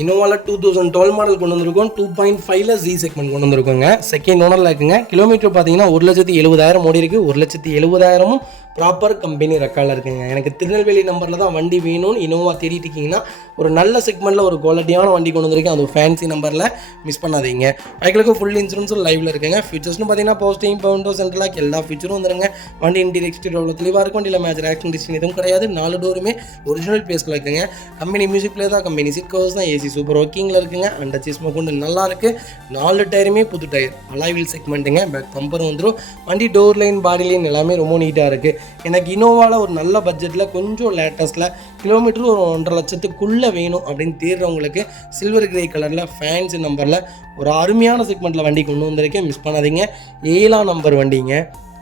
இனோவாவில் 2012 மாடல் கொண்டு வந்திருக்கோம். 2.5ல் Z செக்மெண்ட் கொண்டு வந்திருக்கோங்க. செகண்ட் ஓனரில் இருக்குங்க. கிலோமீட்டர் பார்த்தீங்கன்னா 1,70,000 ஓடி இருக்குது. 1,70,000 ப்ராப்பர் கம்பெனி ரெக்கார்டில் இருக்குங்க. எனக்கு திருநெல்வேலி நம்பரில் தான் வண்டி வேணும்னு இனோவா தேடிட்டு இருக்கீங்கன்னா ஒரு நல்ல செக்மெண்ட்டில் ஒரு குவாலிட்டியான வண்டி கொண்டு வந்திருக்கேன். அது ஃபேன்சி நம்பரில் மிஸ் பண்ணாதீங்க. அதுக்கு ஃபுல் இன்சூரன்ஸும் லைவில் இருக்குங்க. ஃபீச்சர்ஸ்னு பார்த்தீங்கன்னா power steering, power window, central lock எல்லா ஃபீச்சரும் வந்துருங்க. வண்டி இன்டீரியர் எக்ஸ்டீரியர் அவ்வளோ தெளிவாக இருக்கும். வண்டியில் மேஜர் ஆக்சிடென்ட் ஹிஸ்ட்ரி எதுவும் கிடையாது. 4 டோருமே ஒரிஜினல் பேஸில் இருக்குங்க. கம்பெனி மியூசிக் பிளே தான். கம்பெனி சீட் கவர்ஸ் தான். AC சூப்பர் ஒர்க்கிங்கில் இருக்குங்க. அண்டர் சீஸ் கொண்டு நல்லா இருக்குது. 4 டயருமே புது டயர். அலாய்வில் செக்மெண்ட்டுங்க. பேக் பம்பரும் வந்துடும். வண்டி டோர் லைன், பாடி லைன் எல்லாமே ரொம்ப நீட்டாக இருக்குது. எனக்கு இனோவாவில் ஒரு நல்ல பட்ஜெட்டில் கொஞ்சம் லேட்டஸ்ட்டில் கிலோமீட்டர் ஒரு 1.5 லட்சத்துக்குள்ளே வேணும் அப்படின்னு தேடுறவங்களுக்கு சில்வர் கிரே கலரில் ஃபேன்சி நம்பரில் ஒரு அருமையான செக்மெண்ட்டில் வண்டி கொண்டு வந்திருக்கேன். மிஸ் பண்ணாதீங்க. 7ஆம் நம்பர் வண்டிங்க.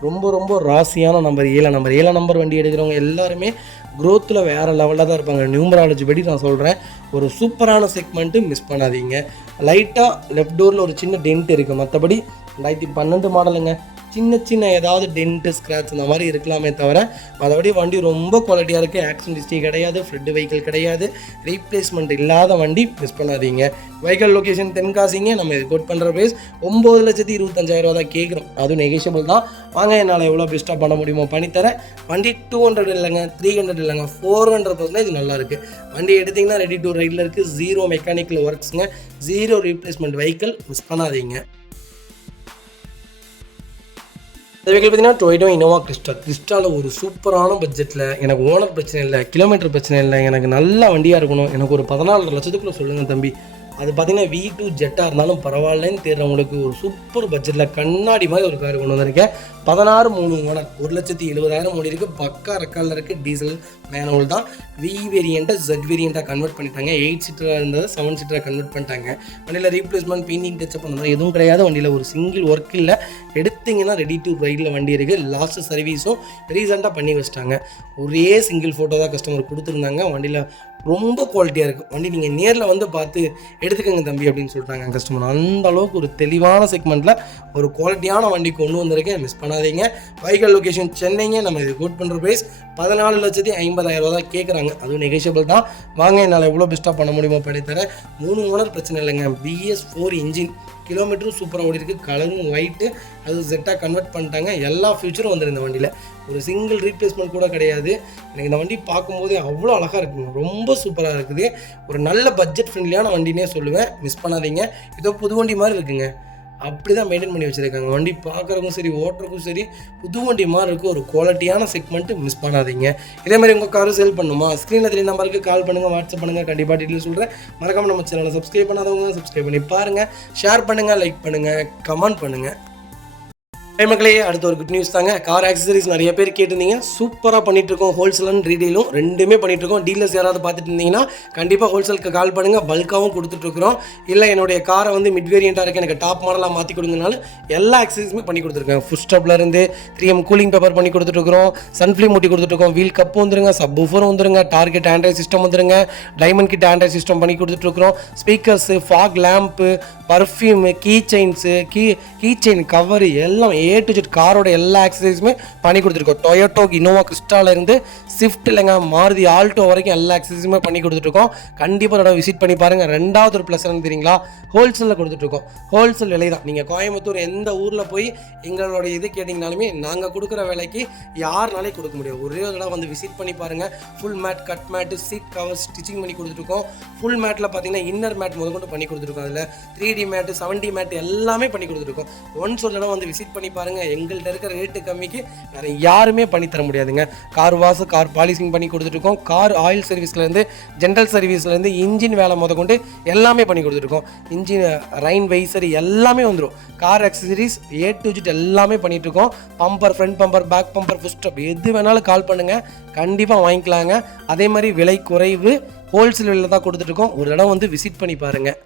ரொம்ப ராசியான நம்பர் 7ஆம் நம்பர் வண்டி எடுக்கிறவங்க எல்லாருமே க்ரோத்தில் வேறு லெவலில் தான் இருப்பாங்க. நியூமராலஜி படி நான் சொல்கிறேன். ஒரு சூப்பரான செக்மெண்ட்டு மிஸ் பண்ணாதீங்க. லைட்டாக லெஃப்ட் டோரில் ஒரு சின்ன டென்ட் இருக்குது. மற்றபடி 2012 மாடலுங்க. சின்ன ஏதாவது டென்ட்டு, ஸ்க்ராட்ச் இந்த மாதிரி இருக்கலாமே தவிர மற்றபடி வண்டி ரொம்ப குவாலிட்டியாக இருக்குது. ஆக்சிடென்ட் ஹிஸ்ட்ரி கிடையாது. ஃப்ளட் வெஹிக்கிள் கிடையாது. ரீப்ளேஸ்மெண்ட் இல்லாத வண்டி மிஸ் பண்ணாதீங்க. வெஹிக்கிள் லொக்கேஷன் தென்காசிங்க. நம்ம இது கோட் பண்ணுற பேஸ் 9,25,000 தான் கேட்குறோம். அதுவும் நெகோஷியபிள் தான். வாங்க, என்னால் எவ்வளோ பெஸ்ட்டாக பண்ண முடியுமோ பண்ணித்தரேன். வண்டி 200 இல்லைங்க, 300 இல்லைங்க, 400% நல்லா இருக்குது. வண்டி எடுத்திங்கன்னா ரெடி டு ரைடில் இருக்குது. 0 மெக்கானிக்கல் ஒர்க்ஸுங்க. 0 ரீப்ளேஸ்மெண்ட் வெஹிக்கிள் மிஸ் பண்ணாதீங்க. இந்த வெஹிக்கிள் பார்த்தீங்கன்னா டொயோட்டோ இனோவா கிறிஸ்டாவில் ஒரு சூப்பரான பட்ஜெட்டில் எனக்கு ஓனர் பிரச்சனை இல்லை, கிலோமீட்டர் பிரச்சனை இல்லை, எனக்கு நல்ல வண்டியாக இருக்கணும், எனக்கு ஒரு 14 லட்சத்துக்குள்ளே சொல்லுங்கள் தம்பி. அது பார்த்தீங்கன்னா V2 ஜெட்டாக இருந்தாலும் பரவாயில்லன்னு தேடுறவங்களுக்கு ஒரு சூப்பர் பட்ஜெட்டில் கண்ணாடி மாதிரி ஒரு கார் கொண்டு வந்திருக்கேன். 16 ஓனர், 1,70,000 ஓடி இருக்குது. பக்கா ரெக்கார்டில் இருக்குது. டீசல் மேனுவல் தான். V வேரியண்ட்டை Z வேரியண்ட்டாக கன்வெர்ட் பண்ணிட்டாங்க. 8 சீட்டராக இருந்தது 7 சீட்டராக கன்வெர்ட் பண்ணிட்டாங்க. வண்டியில் ரீப்ளேஸ்மெண்ட், பெயிண்டிங், டச்சப் அந்த மாதிரி எதுவும் கிடையாது. வண்டியில் ஒரு சிங்கிள் ஒர்க் இல்லை. எடுத்திங்கன்னா ரெடி டு ரைடில் வண்டி இருக்குது. லாஸ்ட் சர்வீஸும் ரீசெண்டாக பண்ணி வச்சிட்டாங்க. ஒரே சிங்கிள் ஃபோட்டோ தான் கஸ்டமர் கொடுத்துருந்தாங்க. வண்டியில் ரொம்ப குவாலிட்டியாக இருக்குது. வண்டி நீங்கள் நேரில் வந்து பார்த்து எடுத்துக்கோங்க தம்பி அப்படின்னு சொல்லிட்டாங்க கஸ்டமர். அந்த அளவுக்கு ஒரு தெளிவான செக்மெண்ட்டில் ஒரு குவாலிட்டியான வண்டி கொண்டு வந்திருக்கேன். மிஸ் பண்ணாதீங்க. வெஹிக்கிள் லொக்கேஷன் சென்னைங்க. நம்ம இது கோட் பண்ணுற ப்ரைஸ் 14,50,000 தான் கேட்குறாங்க. அதுவும் நெகோஷியபிள் தான். வாங்க, என்னால் எவ்வளோ பெஸ்ட்டாக பண்ண முடியுமோ பண்ணித்தரேன். 3 ஓனர் பிரச்சனை இல்லைங்க. BS4 இன்ஜின் கிலோமீட்டரும் சூப்பராக ஓடி இருக்குது. கலரும் ஒயிட்டு, அது ஜெட்டாக கன்வெர்ட் பண்ணிட்டாங்க. எல்லா ஃபியூச்சரும் வந்துடும் இந்த வண்டியில். ஒரு சிங்கிள் ரீப்ளேஸ்மெண்ட் கூட கிடையாது. எனக்கு இந்த வண்டி பார்க்கும்போதே அவ்வளோ அழகாக இருக்குங்க. ரொம்ப சூப்பராக இருக்குது. ஒரு நல்ல பட்ஜெட் ஃப்ரெண்ட்லியான வண்டினே சொல்லுவேன். மிஸ் பண்ணாதீங்க. இதோ புது வண்டி மாதிரி இருக்குங்க. அப்படி தான் மெயின்டைன் பண்ணி வச்சுருக்காங்க. வண்டி பார்க்குறதுக்கும் சரி, ஓட்டுறதுக்கும் சரி, புது வண்டி மாதிரி இருக்கும். ஒரு குவாலிட்டியான செக்மெண்ட்டு மிஸ் பண்ணாதீங்க. இதே மாதிரி உங்கள் காரும் சேல் பண்ணுமா? ஸ்க்ரீனில் தெரிய நம்பருக்கு கால் பண்ணுங்கள், வாட்ஸ்அப் பண்ணுங்கள். கண்டிப்பாக டீட்டெயில் சொல்கிறேன். மறக்காமல் நம்ம சேனலை சப்ஸ்கிரைப் பண்ணாதவங்க சப்ஸ்கிரைப் பண்ணி பாருங்கள். ஷேர் பண்ணுங்கள், லைக் பண்ணுங்கள், கமெண்ட் பண்ணுங்கள். மக்களே, அடுத்த ஒரு குட் நியூஸ் தாங்க. கார் ஆக்சசரிஸ் நிறைய பேர் கேட்டிருந்தீங்க. சூப்பராக பண்ணிகிட்ருக்கோம். ஹோல்சேல் அண்ட் ரீடெயிலும் ரெண்டுமே பண்ணிகிட்ருக்கோம். டீலர்ஸ் யாராவது பார்த்துட்டு இருந்தீங்கன்னா கண்டிப்பாக ஹோல்சேலுக்கு கால் பண்ணுங்கள். பல்காகவும் கொடுத்துட்ருக்குறோம். இல்லை என்னுடைய காரை வந்து மிட் வேரியண்ட்டாக இருக்குது, எனக்கு டாப் மாடலாக மாற்றி கொடுங்கனாலும் எல்லா ஆக்சசரிஸுமே பண்ணி கொடுத்துருக்கேன். ஃபுட் ஸ்டாப்லேருந்து 3M கூலிங் பேப்பர் பண்ணி கொடுத்துட்ருக்குறோம். சன்ஃப்ளீம் மூட்டி கொடுத்துட்ருக்கோம். வீல் கப்பு வந்துருங்க, சப் ஊஃபரும் வந்துருங்க, டார்கெட் ஆண்ட்ராய்ட் சிஸ்டம் வந்துருங்க, டைமண்ட் கிட் ஆண்ட்ராய்ட் சிஸ்டம் பண்ணி கொடுத்துட்ருக்குறோம். Speakers, fog lamp, perfume, key chains, key chain cover எல்லாம் A to Z காரோட எல்லா ஆக்சசரிஸுமே பண்ணி கொடுத்துருக்கோம். டொயோட்டோ இனோவா கிறிஸ்டாலேருந்து ஸ்விஃப்ட் இல்லைங்க, மாருதி ஆல்டோ வரைக்கும் எல்லா ஆக்சசரிஸுமே பண்ணி கொடுத்துட்ருக்கோம். கண்டிப்பாக அதோட விசிட் பண்ணி பாருங்கள். ரெண்டாவது ஒரு ப்ளஸ் என்ன தெரியுங்களா? ஹோல்சேலில் கொடுத்துட்ருக்கோம். ஹோல்சேல் விலை தான். நீங்கள் கோயம்புத்தூர் எந்த ஊரில் போய் எங்களோட இது கேட்டிங்கனாலுமே நாங்கள் கொடுக்குற விலைக்கு யாருனாலே கொடுக்க முடியும். ஒரே ஒரு தடவை வந்து விசிட் பண்ணி பாருங்கள். Full mat, cut mat, seat cover stitching பண்ணி கொடுத்துட்ருக்கோம். ஃபுல் மேட்டில் பார்த்தீங்கன்னா இன்னர் மேட் முதற்கொண்டு பண்ணி கொடுத்துருக்கோம். அதில் 3D மேட்டு, 7D மேட்டு எல்லாமே பண்ணி கொடுத்துருக்கோம். ஒன்ஸ் ஒரு தடவை வந்து விசிட் பண்ணி பாருங்கள். எங்கள்கிட்ட இருக்கிற ரேட்டு கம்மிக்கு வேறு யாருமே பண்ணி தர முடியாதுங்க. கார் வாஷ், கார் பாலிசிங் பண்ணி கொடுத்துட்ருக்கோம். கார் ஆயில் சர்வீஸ்லேருந்து, ஜென்ரல் சர்வீஸ்லேருந்து, இன்ஜின் வேலை முதற்கொண்டு எல்லாமே பண்ணி கொடுத்துருக்கோம். இன்ஜின் ரைன் வைசர் எல்லாமே வந்துடும். Car accessories A to Z எல்லாமே பண்ணிகிட்ருக்கோம். Bumper, front bumper, back bumper, foot step எது வேணாலும் கால் பண்ணுங்கள். கண்டிப்பாக வாங்கிக்கலாங்க. அதே மாதிரி விலை குறைவு, ஹோல்சேல் விலையில் தான் கொடுத்துட்ருக்கோம். ஒரு இடம் வந்து விசிட் பண்ணி பாருங்கள்.